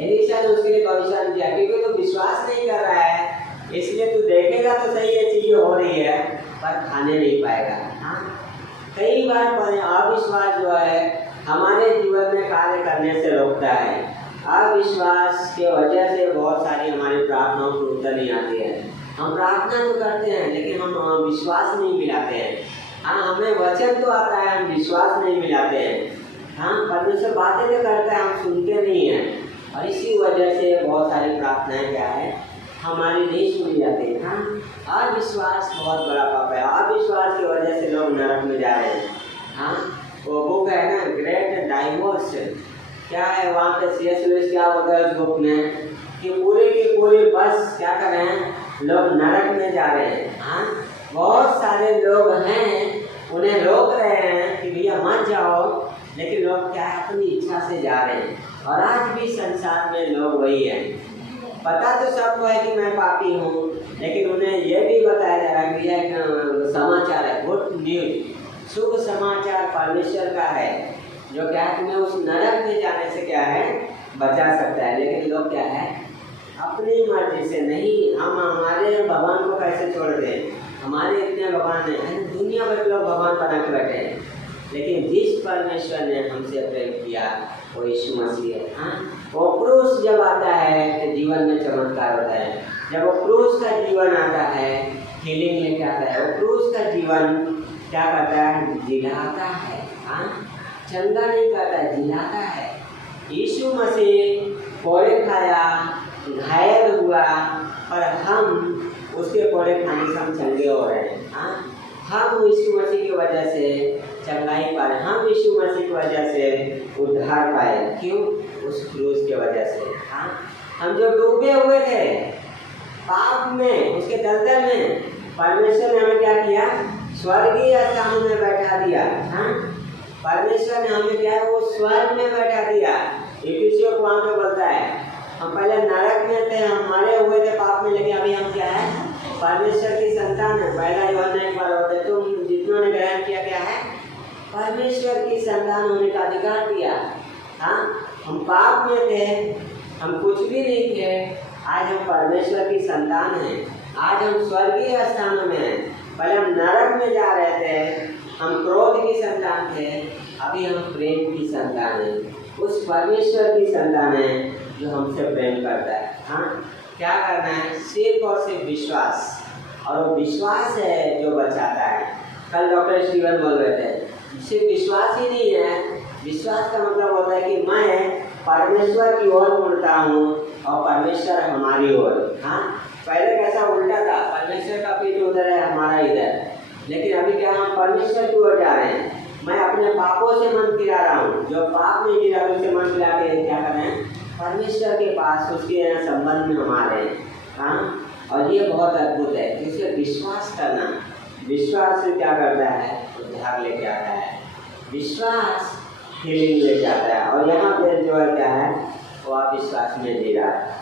एलिशा ने उसके लिए भविष्यवाणी किया क्योंकि तू विश्वास नहीं कर रहा है, इसलिए तू देखेगा तो सही ये चीजें हो रही है पर खाने नहीं पाएगा। हाँ, कई बार अविश्वास जो है हमारे जीवन में कार्य करने से रोकता है। अविश्वास के वजह से बहुत सारी हमारी प्रार्थनाओं को उत्तर नहीं आती है। हम प्रार्थना तो करते हैं लेकिन हम विश्वास नहीं मिलाते हैं। हाँ, हमें वचन तो आता है, हम विश्वास नहीं मिलाते हैं। हाँ, परमेश्वर बातें तो करता है, हम सुनते नहीं हैं और इसी वजह से बहुत सारी प्रार्थनाएं क्या है हमारी नहीं सुनी जाती। हाँ, अविश्वास बहुत बड़ा पाप है। अविश्वास की वजह से लोग नरक में जा रहे हैं। हाँ, वो बुक है ना ग्रेट डाइवोर्स, क्या है वहाँ पे C.S. लुईस क्या बोलता है उस बुक में कि पूरे की पूरी बस क्या कर रहे हैं, लोग नरक में जा रहे हैं। हाँ, बहुत सारे लोग हैं उन्हें रोक रहे हैं कि भैया मत जाओ, लेकिन लोग क्या है अपनी इच्छा से जा रहे हैं। और आज भी संसार में लोग वही हैं, पता तो सबको है कि मैं पापी हूँ, लेकिन उन्हें यह भी बताया जा रहा है कि यह समाचार है, गुड न्यूज, शुभ समाचार परमेश्वर का है जो क्या है तुम्हें उस नरक में जाने से क्या है बचा सकता है। लेकिन लोग क्या है अपनी मर्जी से नहीं, हम हमारे भगवान को कैसे छोड़ दें, हमारे इतने भगवान हैं, दुनिया भर के लोग भगवान बना के बैठे हैं, लेकिन जिस परमेश्वर ने हमसे प्रेम किया वो यीशु मसीह है। हाँ, वो क्रूस जब आता है तो जीवन में चमत्कार होता है। जब वो क्रूस का जीवन आता है हीलिंग लेके आता है, वो क्रूस का जीवन क्या करता है, जिलाता है। हाँ, चंगा नहीं करता है, जिलाता है। यीशु मसीह कोड़े खाया, घायल हुआ, और हम उसके कोड़े खाने से हम चंगे हो रहे हैं। हाँ, हम यीशु मसीह की वजह से चंगाई पाए, हम यीशु मसीह की वजह से उद्धार पाए। क्यों? उस क्रूस की वजह से। हाँ, हम जो डूबे हुए थे पाप में, उसके दलदल में, परमेश्वर ने हमें क्या किया, स्वर्गीय स्थान में बैठा दिया। हाँ, परमेश्वर ने हमें क्या है वो स्वर्ग में बैठा दिया। इफिसियों को वहाँ पे बोलता है हम पहले नरक में थे, हम मरे हुए थे पाप में, लेकिन अभी हम क्या है परमेश्वर की संतान है। पहला यूहन्ना 1:12 होता है तुम जितनों ने ग्रहण किया क्या है, परमेश्वर की संतान होने का अधिकार दिया। हाँ, हम पाप में थे, हम कुछ भी नहीं थे, आज हम परमेश्वर की संतान हैं, आज हम स्वर्गीय स्थानों में हैं। पहले हम नरक में जा रहे थे, हम क्रोध की संतान थे, अभी हम प्रेम की संतान हैं, उस परमेश्वर की संतान है जो हमसे प्रेम करता है। हाँ, क्या करना है, सिर्फ और सिर्फ विश्वास, और वो विश्वास है जो बचाता है। कल डॉक्टर स्टीवन बोल रहे थे सिर्फ विश्वास ही नहीं है, विश्वास का मतलब होता है कि मैं परमेश्वर की ओर मुड़ता हूँ और परमेश्वर हमारी ओर। हाँ, पहले कैसा उल्टा था, परमेश्वर का पीठ उधर है, हमारा इधर, लेकिन अभी क्या हम परमेश्वर की ओर जा रहे हैं। मैं अपने पापों से मन फिरा रहा हूँ, जो पाप में गिरा उससे मन फिरा के क्या कर रहे हैं, परमेश्वर के पास उसके संबंध में हमारे। हाँ, और ये बहुत अद्भुत है, इसे विश्वास करना, विश्वास से क्या करता है, उद्धार लेके आता है, विश्वास हीलिंग लेके आता है। और यहाँ पे जो है क्या है वो आप विश्वास में जी रहा है,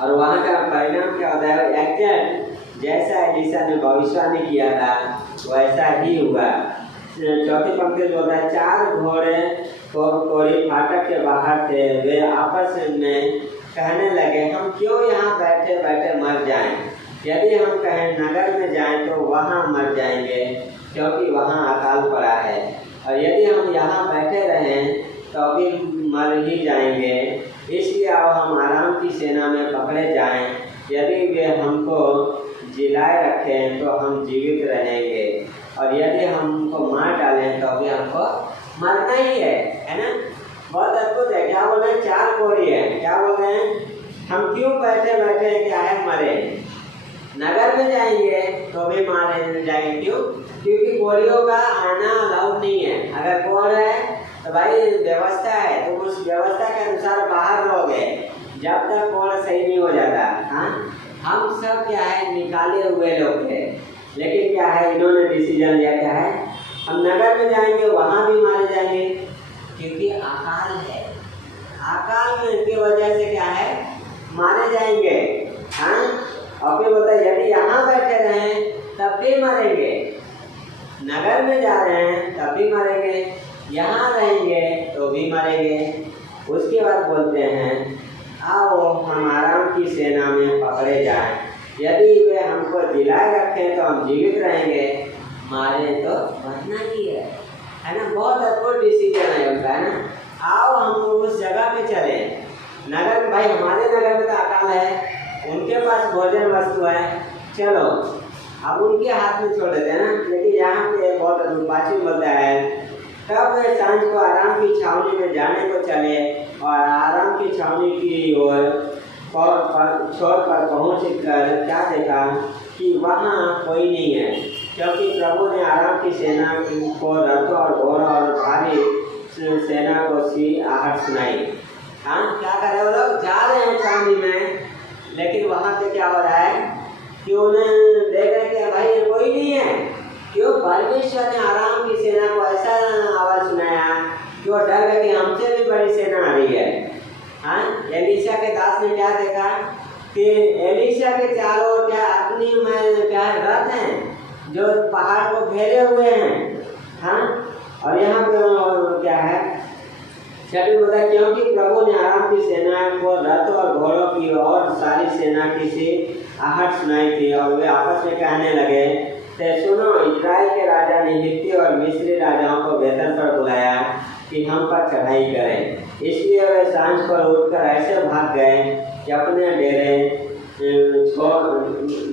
और वहाँ का परिणाम क्या होता है, एग्जैक्ट जैसा एलिशा ने भविष्यवाणी किया था वैसा ही हुआ। चौथी पंक्ति में बोलता है 4 घोड़े कोड़ी फाटक के बाहर थे, वे आपस में कहने लगे हम क्यों यहाँ बैठे बैठे मर जाएं, यदि हम कहें नगर में जाएं तो वहाँ मर जाएंगे क्योंकि वहाँ अकाल पड़ा है, और यदि हम यहाँ बैठे रहें तो अभी मर ही जाएंगे, इसलिए अब हम आराम की सेना में पकड़े जाएं। यदि वे हमको जिलाए रखें तो हम जीवित रहेंगे, और यदि हम उनको मार डालें तो भी हमको मरना ही है ना। बहुत अद्भुत है। क्या बोल रहे हैं? 4 कोड़ी है। क्या बोल रहे हैं? हम क्यों बैठे बैठे क्या है मरे? नगर में जाएंगे तो भी मारे जाएंगे। क्यों? क्योंकि कोड़ियों का आना अलाउड नहीं है। अगर कोड़ है तो भाई व्यवस्था है, तो उस व्यवस्था के अनुसार बाहर रहोगे जब तक कोड़ सही नहीं हो जाता। हाँ, हम सब क्या है निकाले हुए लोग थे, लेकिन क्या है इन्होंने डिसीजन लिया क्या है हम नगर में जाएंगे, वहाँ भी मारे जाएंगे, क्योंकि अकाल है। अकाल में की वजह से क्या है मारे जाएंगे। हाँ, और फिर बोलता है यदि यहाँ बैठे रहें तब भी मरेंगे, नगर में जा रहे हैं तब भी मरेंगे, यहाँ रहेंगे तो भी मरेंगे। उसके बाद बोलते हैं आओ हम आराम की सेना में पकड़े जाएं, यदि वे हमको जिलाए रखें तो हम जीवित रहेंगे, मारे तो मरना ही है ना। बहुत अद्भुत डिसीजन है उनका, है ना। आओ हम उस जगह पे चले, नगर में, भाई हमारे नगर में तो अकाल है, उनके पास भोजन वस्तु है, चलो अब उनके हाथ में छोड़ देते हैं ना। लेकिन यहाँ पे बहुत अद्भुत बोलता है तब वे सांझ को आराम की छावनी में जाने को चले, और आराम की छावनी की ओर छोर पर पहुँच कर क्या देखा कि वहाँ कोई नहीं है, क्योंकि प्रभु ने आराम की सेना को रथों और घोड़ों और भारी सेना को सी आहट सुनाई। हाँ, क्या कर रहे हो लोग? जा रहे हैं छावनी में, लेकिन वहाँ पे क्या हो रहा है कि उन्हें देख रहे कि भाई कोई नहीं है। क्यों? परमेश्वर ने आराम की सेना को ऐसा आवाज सुनाया कि वो डर गए कि हमसे भी बड़ी सेना आ रही है। हाँ, एलीशा के दास ने क्या देखा कि एलीशा के चारों क्या अग्नि में क्या रथ हैं जो पहाड़ को घेरे हुए हैं। हाँ, और यहाँ पे क्या है चलिए बता, क्योंकि प्रभु ने आराम की सेना को रथ और घोड़ों की और सारी सेना की सी आहट सुनाई थी, और वे आपस में कहने लगे थे सुनो, इजराइल के राजा ने हित्ती और मिस्री राजाओं को बेतन पर बुलाया कि हम पर चढ़ाई करें। इसलिए वे सांझ पर उठकर ऐसे भाग गए कि अपने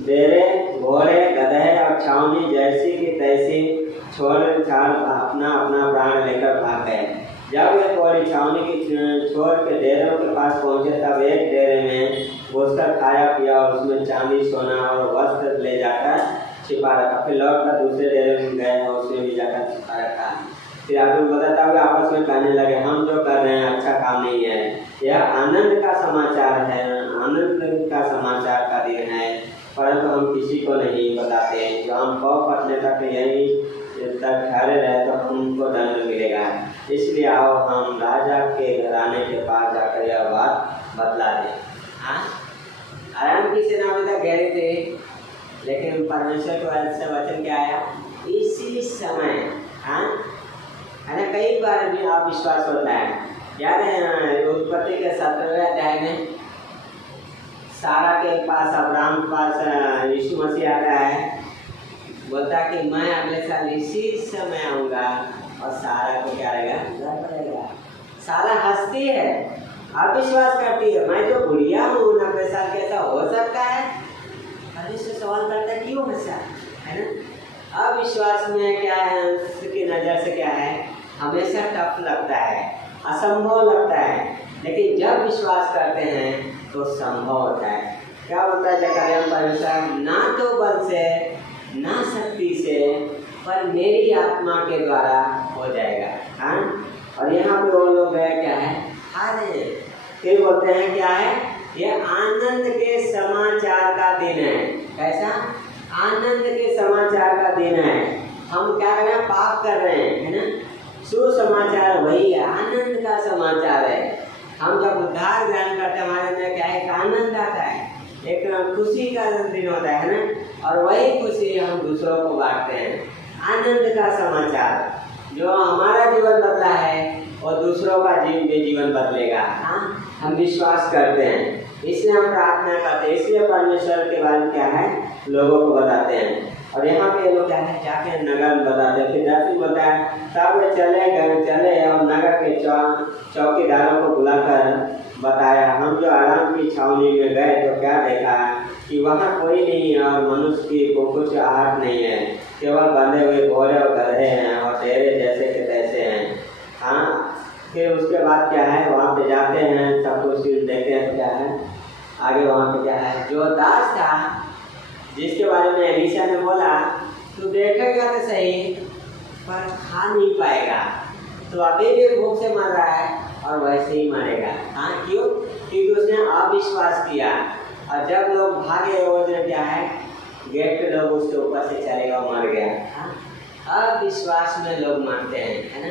डेरे घोड़े गधे और छावनी जैसी की तैसी छोड़ छाड़ अपना अपना प्राण लेकर भाग गए। जब वे कोड़ी छावनी की छोड़ के डेरों के पास पहुंचे तब एक डेरे में घुसकर खाया पिया और उसमें चांदी सोना और वस्त्र ले जाकर छिपा रखा। फिर लौटकर दूसरे डेरे में गए और उसमें भी जाकर छिपा रखा। फिर आपको बताता हुए आपस में कहने लगे हम जो कर रहे हैं अच्छा काम नहीं है, यह आनंद का समाचार है, आनंद का समाचार का दिन है, परंतु हम किसी को नहीं बताते। जो हम पाँव फटने तक यही तक ठहरे रहे तो हमको दंड मिलेगा। इसलिए आओ हम राजा के घराने के पास जाकर यह बात बतला दें। हाँ, आराम की सेना में तक गहरे थे, लेकिन परमेश्वर को ऐसा वचन क्या आया इसी समय। हाँ, है ना, कई बार भी आप विश्वास होता है। याद है उत्पत्ति के 17वें अध्याय में सारा के पास, अब्राहम के पास यीशु मसीह आता है, बोलता कि मैं अगले साल इसी समय आऊँगा और सारा को क्या रहेगा घर पर रहेगा। सारा हंसती है, अविश्वास करती है, मैं जो बुढ़िया हूँ 90 साल कैसा हो सकता है। परमेश्वर सवाल करता है क्यों हंसा, है ना। अविश्वास में क्या है उसकी नज़र से क्या है हमेशा टफ लगता है, असंभव लगता है, लेकिन जब विश्वास करते हैं तो संभव होता है। क्या बोलता है जकरिया परमेश्वर, ना तो बल से ना शक्ति से पर मेरी आत्मा के द्वारा हो जाएगा। हाँ, और यहाँ पे वो लोग क्या है हारे। फिर बोलते हैं क्या है ये आनंद के समाचार का दिन है। कैसा? आनंद के समाचार का दिन है। हम क्या कर रहे हैं? पाप कर रहे हैं, है ना। सुसमाचार वही है, आनंद का समाचार है। हम जब उद्धार ग्रहण करते हैं हमारे अंदर क्या है एक आनंद आता है, एक खुशी का दिन होता है ना, और वही खुशी हम दूसरों को बांटते हैं। आनंद का समाचार जो हमारा जीवन बदला है और दूसरों का जीवन बदलेगा। हाँ, हम विश्वास करते हैं, इसलिए हम प्रार्थना करते हैं, इसलिए परमेश्वर के बारे में क्या है लोगों को बताते हैं। और यहाँ पे ये लोग क्या है जाके नगर में बताते हैं। फिर दर्शन बताया तब वे चले और नगर के चौकीदारों को बुलाकर बताया। हम जो आराम की छावनी में गए तो क्या देखा कि वहाँ कोई नहीं और मनुष्य की को कुछ आहट नहीं है, केवल बंधे हुए घोड़े और गधे हैं और डेरे जैसे के तैसे हैं। हाँ, फिर उसके बाद क्या है वहाँ पे जाते हैं, सब कुछ देखते हैं तो क्या है आगे वहाँ पे क्या है। जो दास था जिसके बारे में एलिशा ने बोला तू देखेगा तो सही पर खा नहीं पाएगा, तो अभी भी भूख से मर रहा है और वैसे ही मरेगा। हाँ, क्यों? क्योंकि उसने अविश्वास किया और जब लोग भागे वो जो क्या है गेट पे लोग उसके ऊपर से चलेगा मर गया। हाँ, अविश्वास में लोग मरते हैं, है ना।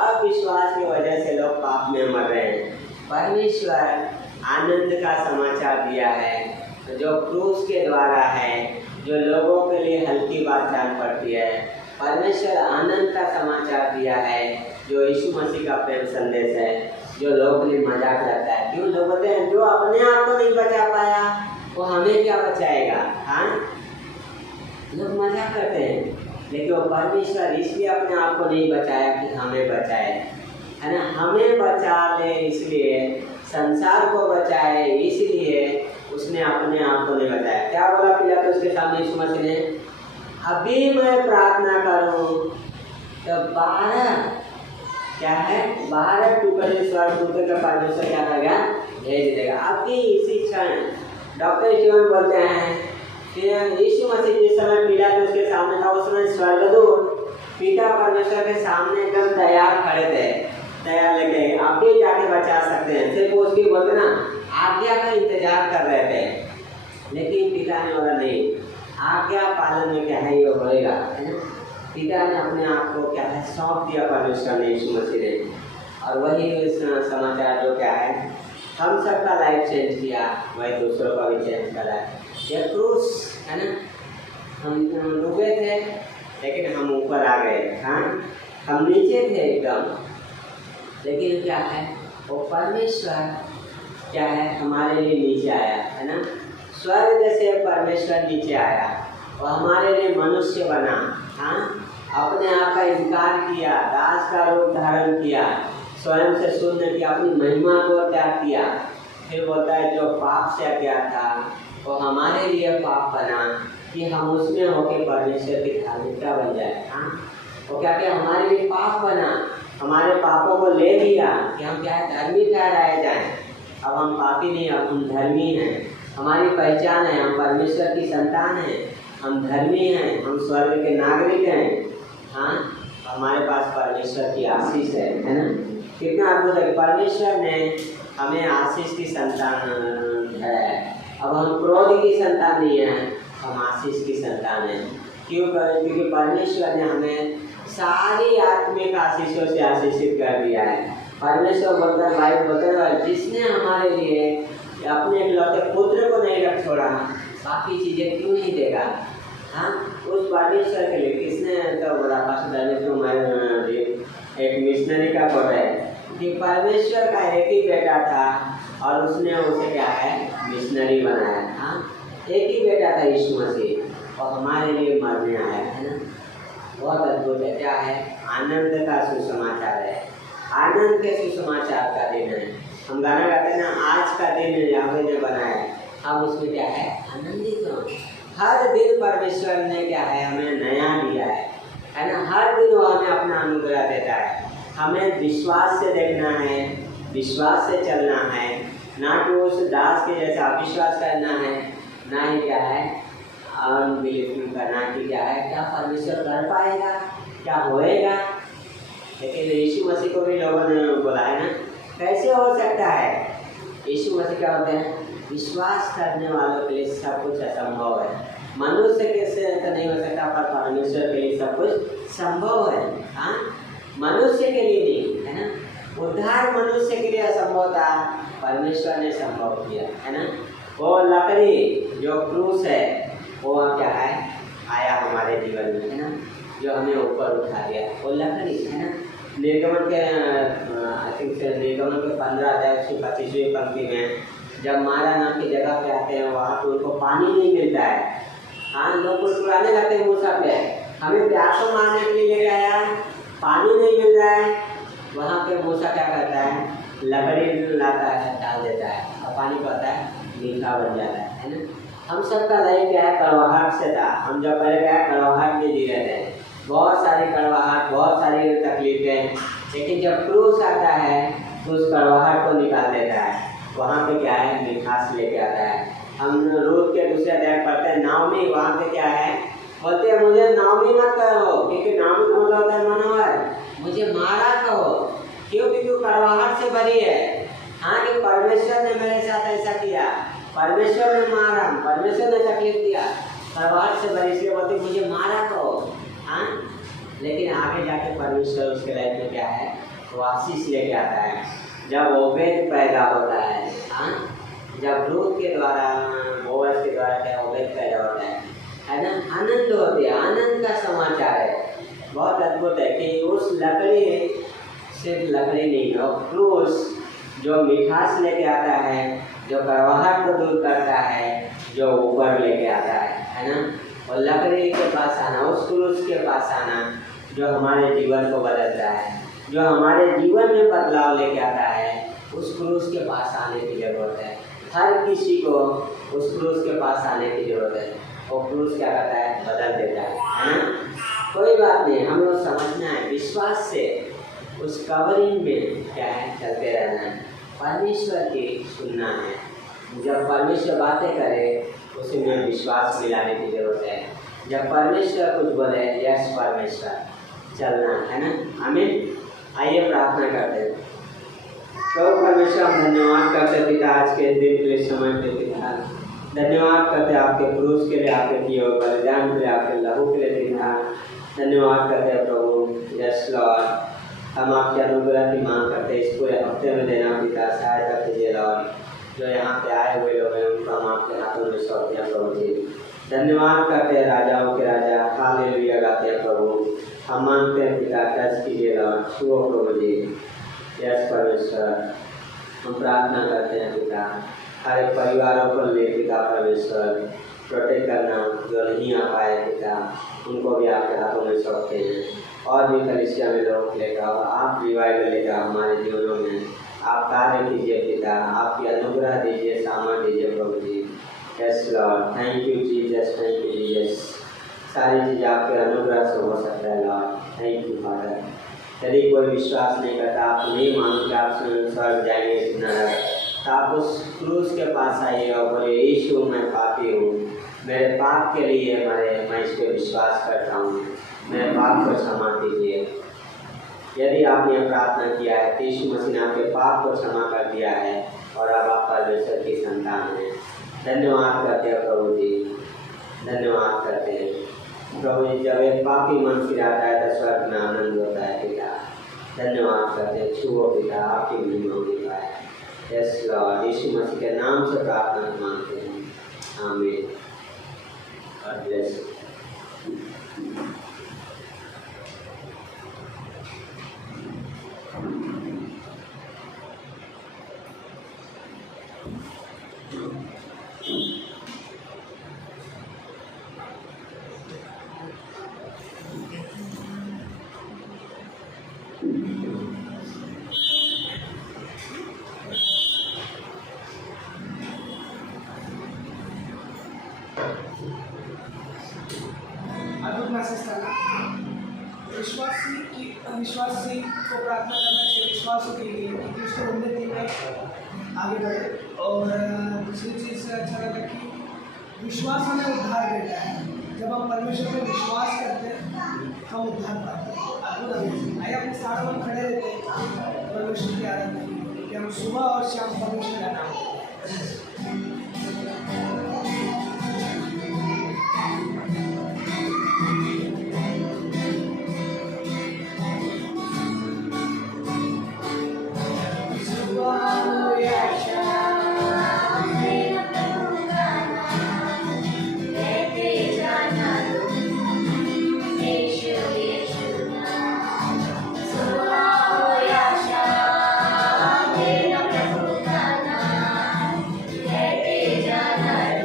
अविश्वास की वजह से लोग पाप में मर रहे हैं। परमेश्वर आनंद का समाचार दिया है जो क्रूस के द्वारा है, जो लोगों के लिए हल्की बात जान पड़ती है। परमेश्वर आनंद का समाचार दिया है जो यीशु मसीह का प्रेम संदेश है, जो लोगों के लिए मजाक लगता है। क्यों लोग बोलते हैं जो अपने आप को नहीं बचा पाया वो हमें क्या बचाएगा। हाँ, लोग मजाक करते हैं, लेकिन वो परमेश्वर इसलिए अपने आप को नहीं बचाया कि हमें बचाए, है ना। हमें बचा ले इसलिए, संसार को बचाए इसलिए उसने अपने आप को नहीं बचाया। क्या बोला पिलातुस उसके सामने यीशु मसीह ने, अभी मैं प्रार्थना करूं तो 12 टुकड़े स्वर्गदूतों का परमेश्वर क्या करेगा, भेज देगा। अभी इसी क्षण डॉक्टर स्टीवन बोलते हैं कि यीशु मसीह जिस समय पिलातुस के सामने था उस समय स्वर्गदूत पिता परमेश्वर के सामने एकदम तैयार खड़े थे, तैयार लेके आप भी जाके बचा सकते हैं। सिर्फ उसकी बोलते ना आज्ञा का इंतजार कर रहे थे, लेकिन पिता ने बोला नहीं, आज्ञा पालन में क्या है ये होएगा, है ना। पिता ने अपने आप को क्या है सौंप दिया परमेश्वर ने, यीशु मसीह ने, और वही समाचार जो क्या है हम सबका लाइफ चेंज किया, वही दूसरों का भी चेंज करा है। ये क्रूस है ना, हम डूबे थे लेकिन हम ऊपर आ गए। हाँ, हम नीचे थे एकदम, लेकिन क्या है वो परमेश्वर क्या है हमारे लिए नीचे आया, है ना। स्वर्ग से परमेश्वर नीचे आया और हमारे लिए मनुष्य बना। हाँ, अपने आप का इनकार किया, दास का रूप धारण किया, स्वयं से शून्य किया, अपनी महिमा को त्याग किया। फिर बोलता है जो पाप से अज्ञात था वो हमारे लिए पाप बना कि हम उसमें होकर परमेश्वर की धार्मिकता बन जाए। हाँ, वो क्या क्या हमारे लिए पाप बना, हमारे पापों को ले लिया कि हम क्या धर्मी ठहराए जाएं। अब हम पापी नहीं, अब हम धर्मी हैं। हमारी पहचान है, हम परमेश्वर की संतान हैं, हम धर्मी हैं, हम स्वर्ग के नागरिक हैं। हाँ, हमारे पास परमेश्वर की आशीष है ना। कितना अद्भुत है, परमेश्वर ने हमें आशीष की संतान है। अब हम क्रोध की संतान नहीं है, हम आशीष की संतान हैं। क्यों? क्योंकि परमेश्वर ने हमें सारी आत्मिक आशीषों से आशीषित कर दिया है। परमेश्वर बोलकर बाइबल बोलता है जिसने हमारे लिए अपने इकलौते पुत्र को नहीं रख छोड़ा, बाकी चीजें क्यों नहीं देगा। हाँ, उस परमेश्वर के लिए किसने तो बोला एक मिशनरी का कोट है कि परमेश्वर का एक ही बेटा था और उसने उसे क्या है मिशनरी बनाया। हाँ, एक ही बेटा था यीशु मसीह और हमारे लिए मरने आया, है ना। बहुत अद्भुत है, क्या है आनंद का सुसमाचार है, आनंद के सुसमाचार का दिन है। हम गाना गाते हैं ना, आज का दिन याहवे ने बनाया, हम उसमें क्या है आनंदित हो। हर दिन परमेश्वर ने क्या है हमें नया दिया है ना। हर दिन वो हमें अपना अनुग्रह देता है। हमें विश्वास से देखना है, विश्वास से चलना है, ना कि उस दास के जैसा अविश्वास करना है, ना ही क्या है अनबिलीव करना कि क्या है क्या परमेश्वर कर पाएगा, क्या होएगा। लेकिन यीशु मसीह को भी लोगों ने बोला है ना, कैसे हो सकता है। यीशु मसीह क्या होते हैं, विश्वास करने वालों के लिए सब कुछ असंभव है। मनुष्य के से तो नहीं हो सकता, पर परमेश्वर के लिए सब कुछ संभव है। हाँ, मनुष्य के लिए नहीं, है ना। उद्धार मनुष्य के लिए असंभव था, परमेश्वर ने संभव किया, है ना। वो लकड़ी जो क्रूस है वो क्या है आया हमारे जीवन में, है ना, जो हमें ऊपर उठा दिया, वो लकड़ी, है ना। निर्गमन के आई थिंक निर्गमन के 15 अध्याय की 25वीं पंक्ति में जब मारा नाम की जगह पे आते हैं वहाँ पे उनको पानी नहीं मिलता है, हाँ, लोग कुड़कुड़ाने लगते हैं मूसा पे। हमें प्यास को मारने के लिए ले गया, पानी नहीं मिल रहा है, वहाँ पे मूसा क्या करता है, लकड़ी लाता है, डाल देता है और पानी पड़ता है, मीठा बन जाता है ना। हम सबका लाइफ क्या है, कड़वाहट से था। हम जब पहले क्या है, कड़वाहट में जी रहे थे, बहुत सारी कड़वाहट, बहुत सारी तकलीफें, लेकिन जब क्रूस आता है तो उस कड़वाहट को निकाल देता है। वहाँ पे क्या है, मिठास लेके आता है। हम रूट के दूसरे अध्याय पढ़ते हैं नाओमी, वहाँ पे क्या है, बोलते हैं मुझे नाओमी मत कहो, क्योंकि नाओमी का मतलब होता है मनोहर, मुझे मारा कहो। क्यों? क्योंकि कड़वाहट से भरी है। हाँ, कि परमेश्वर ने मेरे साथ ऐसा किया, परमेश्वर ने मारा, परमेश्वर ने तकलीफ दिया, कड़वाहट से भरी, इसलिए बोलते मुझे मारा कहो। हाँ, लेकिन आगे जाके परमेश्वर उसके लाइफ में क्या है, वो आशीष लेके आता है। जब ओबेद पैदा होता है, हाँ, जब रूत के द्वारा, बोअज के द्वारा क्या ओबेद पैदा होता है ना, आनंद होती है, आनंद का समाचार है। बहुत अद्भुत है कि उस लकड़ी, सिर्फ लकड़ी नहीं, और क्रूस जो मिठास लेके आता है, जो कड़वाहट को दूर करता है, जो ऊपर लेके आता है ना। और लकड़ी के पास आना, उस क्रूस के पास आना जो हमारे जीवन को बदलता है, जो हमारे जीवन में बदलाव लेके आता है, उस क्रूस के पास आने की ज़रूरत है। हर किसी को उस क्रूस के पास आने की ज़रूरत है। वो क्रूस क्या करता है, बदल देता है ना। कोई बात नहीं, हम लोग समझना है, विश्वास से उस कवरिंग में क्या है, चलते रहना है, परमेश्वर की सुनना है। जब परमेश्वर बातें करे उसमें विश्वास मिलाने की ज़रूरत है। जब परमेश्वर कुछ बोले, यस परमेश्वर, चलना है ना। आमीन। आइए प्रार्थना करते हैं। तो परमेश्वर हम धन्यवाद करते पिता, आज के दिन के लिए समय के पिता, धन्यवाद करते आपके क्रूस के लिए, आपके किए हुए बलिदान के लिए, आपके लहू के लिए पिता, धन्यवाद करते हैं प्रभु। यस लॉर्ड, हम आपके अनुग्रह की मांग करते हैं, इस पूरे हफ्ते में देना पिता, सहायता कीजिए लॉर्ड। जो यहाँ पे आए हुए लोग हैं उनको हम आपके हाथों में सौंपते हैं प्रभु जी। धन्यवाद करते हैं राजाओं के राजा, हालेलुया गाते हैं प्रभु। हम मांगते हैं पिता, टच कीजिए लॉर्ड, छुओ प्रभु जी। यस परमेश्वर, हम प्रार्थना करते हैं पिता, हर एक परिवारों को ले पिता परमेश्वर, प्रोटेक्ट करना, जो नहीं आ पाए पिता उनको भी आपके हाथों में सौंपते हैं। और भी कलीसिया में लोग लेकर आप रिवाइवल लेकर हमारे जीवनों में आप कार्य कीजिए पिता, आपकी अनुग्रह दीजिए, सामर्थ दीजिए प्रभु जी। Yes Lord, thank you Jesus, thank you Jesus. सारी चीज़ आपके अनुग्रह से हो सकता है लॉर्ड, थैंक यू फादर। यदि कोई विश्वास नहीं करता, आप नहीं मानते आप स्वर्ग जाएंगे नरक, तो आप उस क्रूस के पास आइए और बोले यीशु मैं पापी हूँ, मेरे पाप के लिए मैं इस पर विश्वास करता हूँ, मेरे पाप को क्षमा कीजिए। यदि आपने प्रार्थना किया है तो यीशु मसीह ने आपके पाप को क्षमा कर दिया है और अब आप परमेश्वर की संतान हैं। धन्यवाद करते हैं प्रभु जी, धन्यवाद करते हैं प्रभु जी। जब एक पापी मन फिराता है तो स्वर्ग में आनंद होता है पिता। धन्यवाद करते हैं, छुओ पिता, आपकी महिमा होनी पाए। यस लॉर्ड, यीशु मसीह के नाम से प्रार्थना मांगते हैं, आमीन। God bless you. विश्वासी को प्रार्थना करना चाहिए, विश्वासों के लिए, क्योंकि उसको उन्नति में आगे बढ़े। और दूसरी चीज़ से अच्छा लगा कि विश्वास हमें उद्धार देता है। जब हम परमेश्वर में विश्वास करते हैं हम उद्धार पाते हैं। आइए अपने सारे हम खड़े रहते हैं परमेश्वर की आराधना के लिए, कि हम सुबह और शाम परमेश्वर का नाम Jana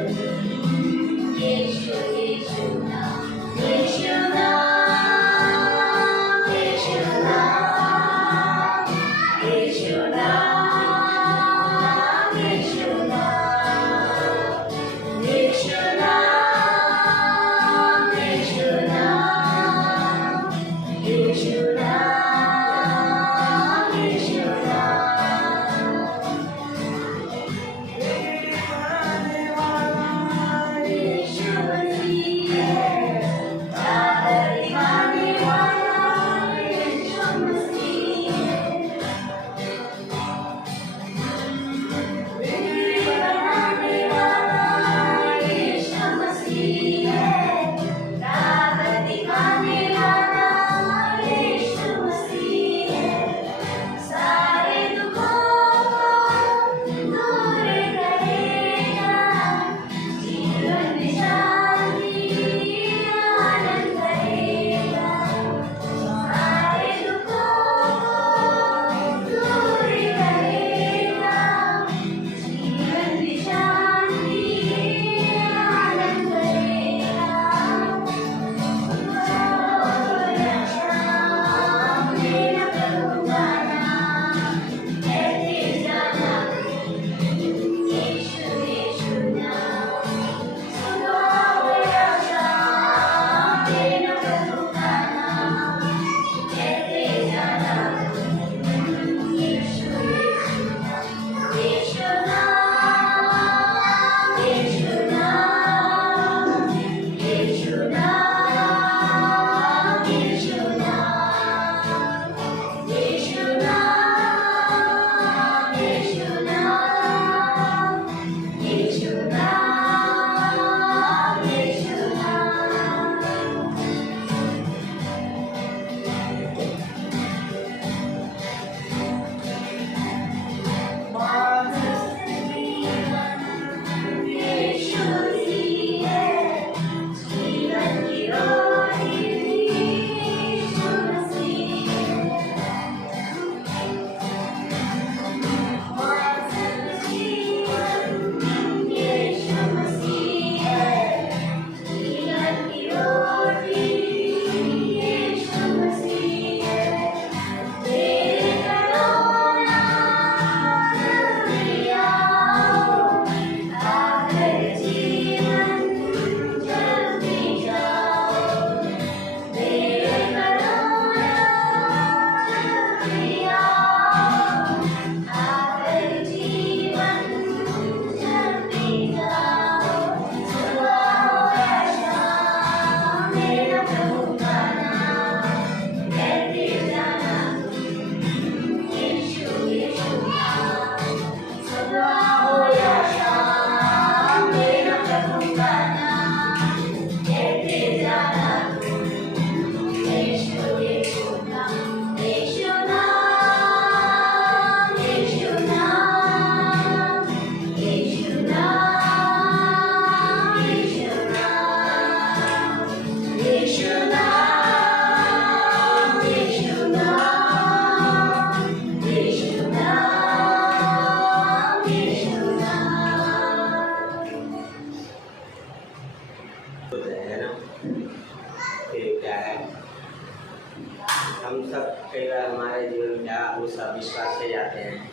हम सब कई बार हमारे जीवन में क्या उस अविश्वास से जाते हैं,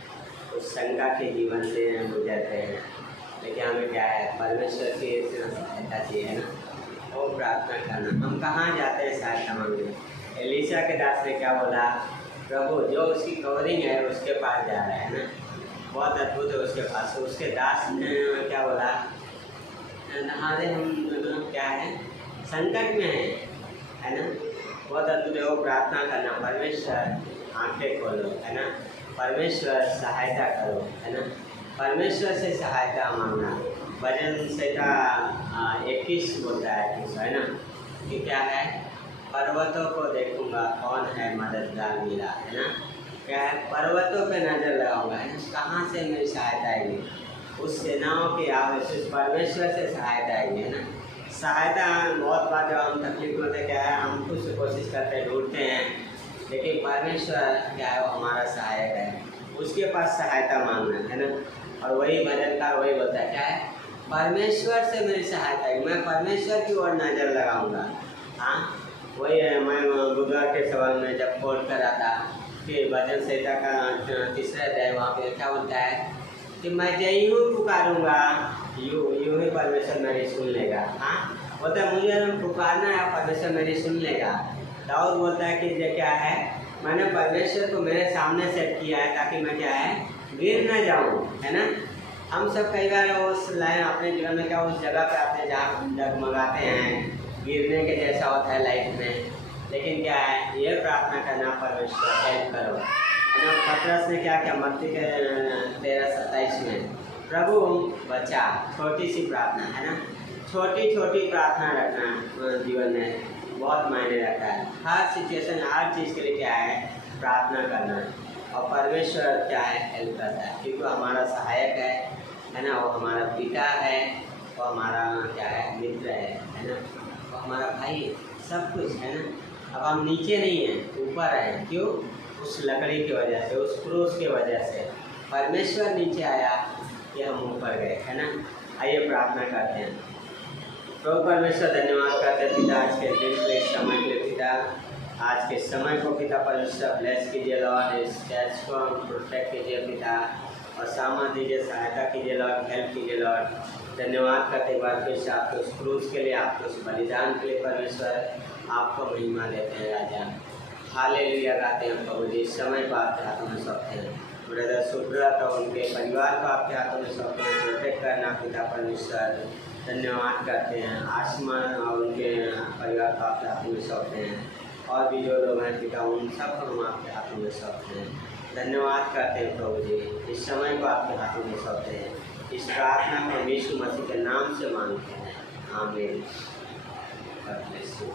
उस शंका के जीवन से गुजरते हैं। लेकिन हमें क्या है, परमेश्वर की सहायता चाहिए है ना, वो प्रार्थना करना। हम कहाँ जाते हैं सहायता मांगने? एलीशा के दास ने क्या बोला, प्रभु जो उसकी कवरिंग है उसके पास जा रहा है ना, बहुत अद्भुत है उसके पास। उसके दास ने क्या बोला, हमारे हम क्या है, संकट में है ना, बहुत अद्भुत है वो प्रार्थना करना, परमेश्वर आंखें खोलो है ना, परमेश्वर सहायता करो है ना, परमेश्वर से सहायता मांगना। भजन संहिता 21 बोलता है ना, कि क्या है, पर्वतों को देखूंगा कौन है मददगार मेरा है ना, क्या है, पर्वतों पे नजर लगाऊंगा है ना, कहाँ से मेरी सहायता आएगी? उस सेनाओं की आवाज़, उस परमेश्वर से सहायता आएगी है ना। सहायता बहुत बार जब हम तकलीफ में होते क्या है, हम खुद से कोशिश करते हैं, ढूंढते हैं, लेकिन परमेश्वर क्या है, वो हमारा सहायक है, उसके पास सहायता मांगना है ना। और वही भजनकार वही बोलता है, क्या है, परमेश्वर से मेरी सहायता है, मैं परमेश्वर की ओर नज़र लगाऊंगा। हाँ, वही है, मैं बुधवार के सवाल में जब कोट कर रहा था कि भजन संहिता का तीसरा अध्याय वहाँ पे क्या बोलता है कि मैं जय हूँ पुकारूंगा, यूँ ही परमेश्वर मेरी सुन लेगा। हाँ, बोलता है मुझे पुकारना है, परमेश्वर मेरी सुन लेगा। दाऊद बोलता है कि ये क्या है, मैंने परमेश्वर को मेरे सामने सेट किया है ताकि मैं क्या है गिर न जाऊँ, है ना। हम सब कई बार उस लाइन अपने जीवन में क्या उस जगह पे आते हैं जहाँ हम डगमगाते हैं, गिरने के जैसा होता है लाइफ में। लेकिन क्या है, ये प्रार्थना करना परमेश्वर हेल्प करो, है ना। पतरस ने क्या किया मत्ती के 13:27 में, प्रभु बचा, छोटी सी प्रार्थना, है ना। छोटी छोटी प्रार्थना रखना जीवन में बहुत मायने रखता है। हर सिचुएशन हर चीज़ के लिए क्या है प्रार्थना करना, और परमेश्वर क्या है हेल्प करता है, क्योंकि वो हमारा सहायक है ना। वो हमारा पिता है, वो हमारा क्या है मित्र है ना। वो हमारा भाई है, सब कुछ है ना। अब हम नीचे नहीं हैं, ऊपर हैं। क्यों? उस लकड़ी की वजह से, उस क्रूस की वजह से परमेश्वर नीचे आया कि हम ऊपर गए, है ना। आइए प्रार्थना करते हैं। प्रभु परमेश्वर धन्यवाद करते हैं पिता आज के दिन के समय के लिए। पिता आज के समय को पिता परमेश्वर ब्लेस कीजिए लॉर्ड, इस चर्च को प्रोटेक्ट कीजिए पिता, और सामान दीजिए, सहायता कीजिए लॉर्ड, हेल्प कीजिए लॉर्ड। धन्यवाद करते एक बार फिर से आपके उस क्रूस के लिए, आपके उस बलिदान के लिए परमेश्वर आपको महिमा देते हैं राजा। हालेलुया गाते हैं प्रभु जी। इस समय को आपके हाथों में सौंपते हैं। ब्रदर सुब्रत और उनके परिवार को आपके हाथों में सौंपते हैं। प्रोटेक्ट करना पिता परमेश्वर, धन्यवाद करते हैं। आसमान और उनके परिवार को आपके हाथों में सौंपते हैं। और भी जो लोग हैं पिता उन सबको हम आपके हाथों में सौंपते हैं। धन्यवाद करते हैं प्रभु जी। इस समय को आपके हाथों में सौंपते हैं। इस प्रार्थना को यीशु मसीह के नाम से मांगते हैं, आमीन। God bless you.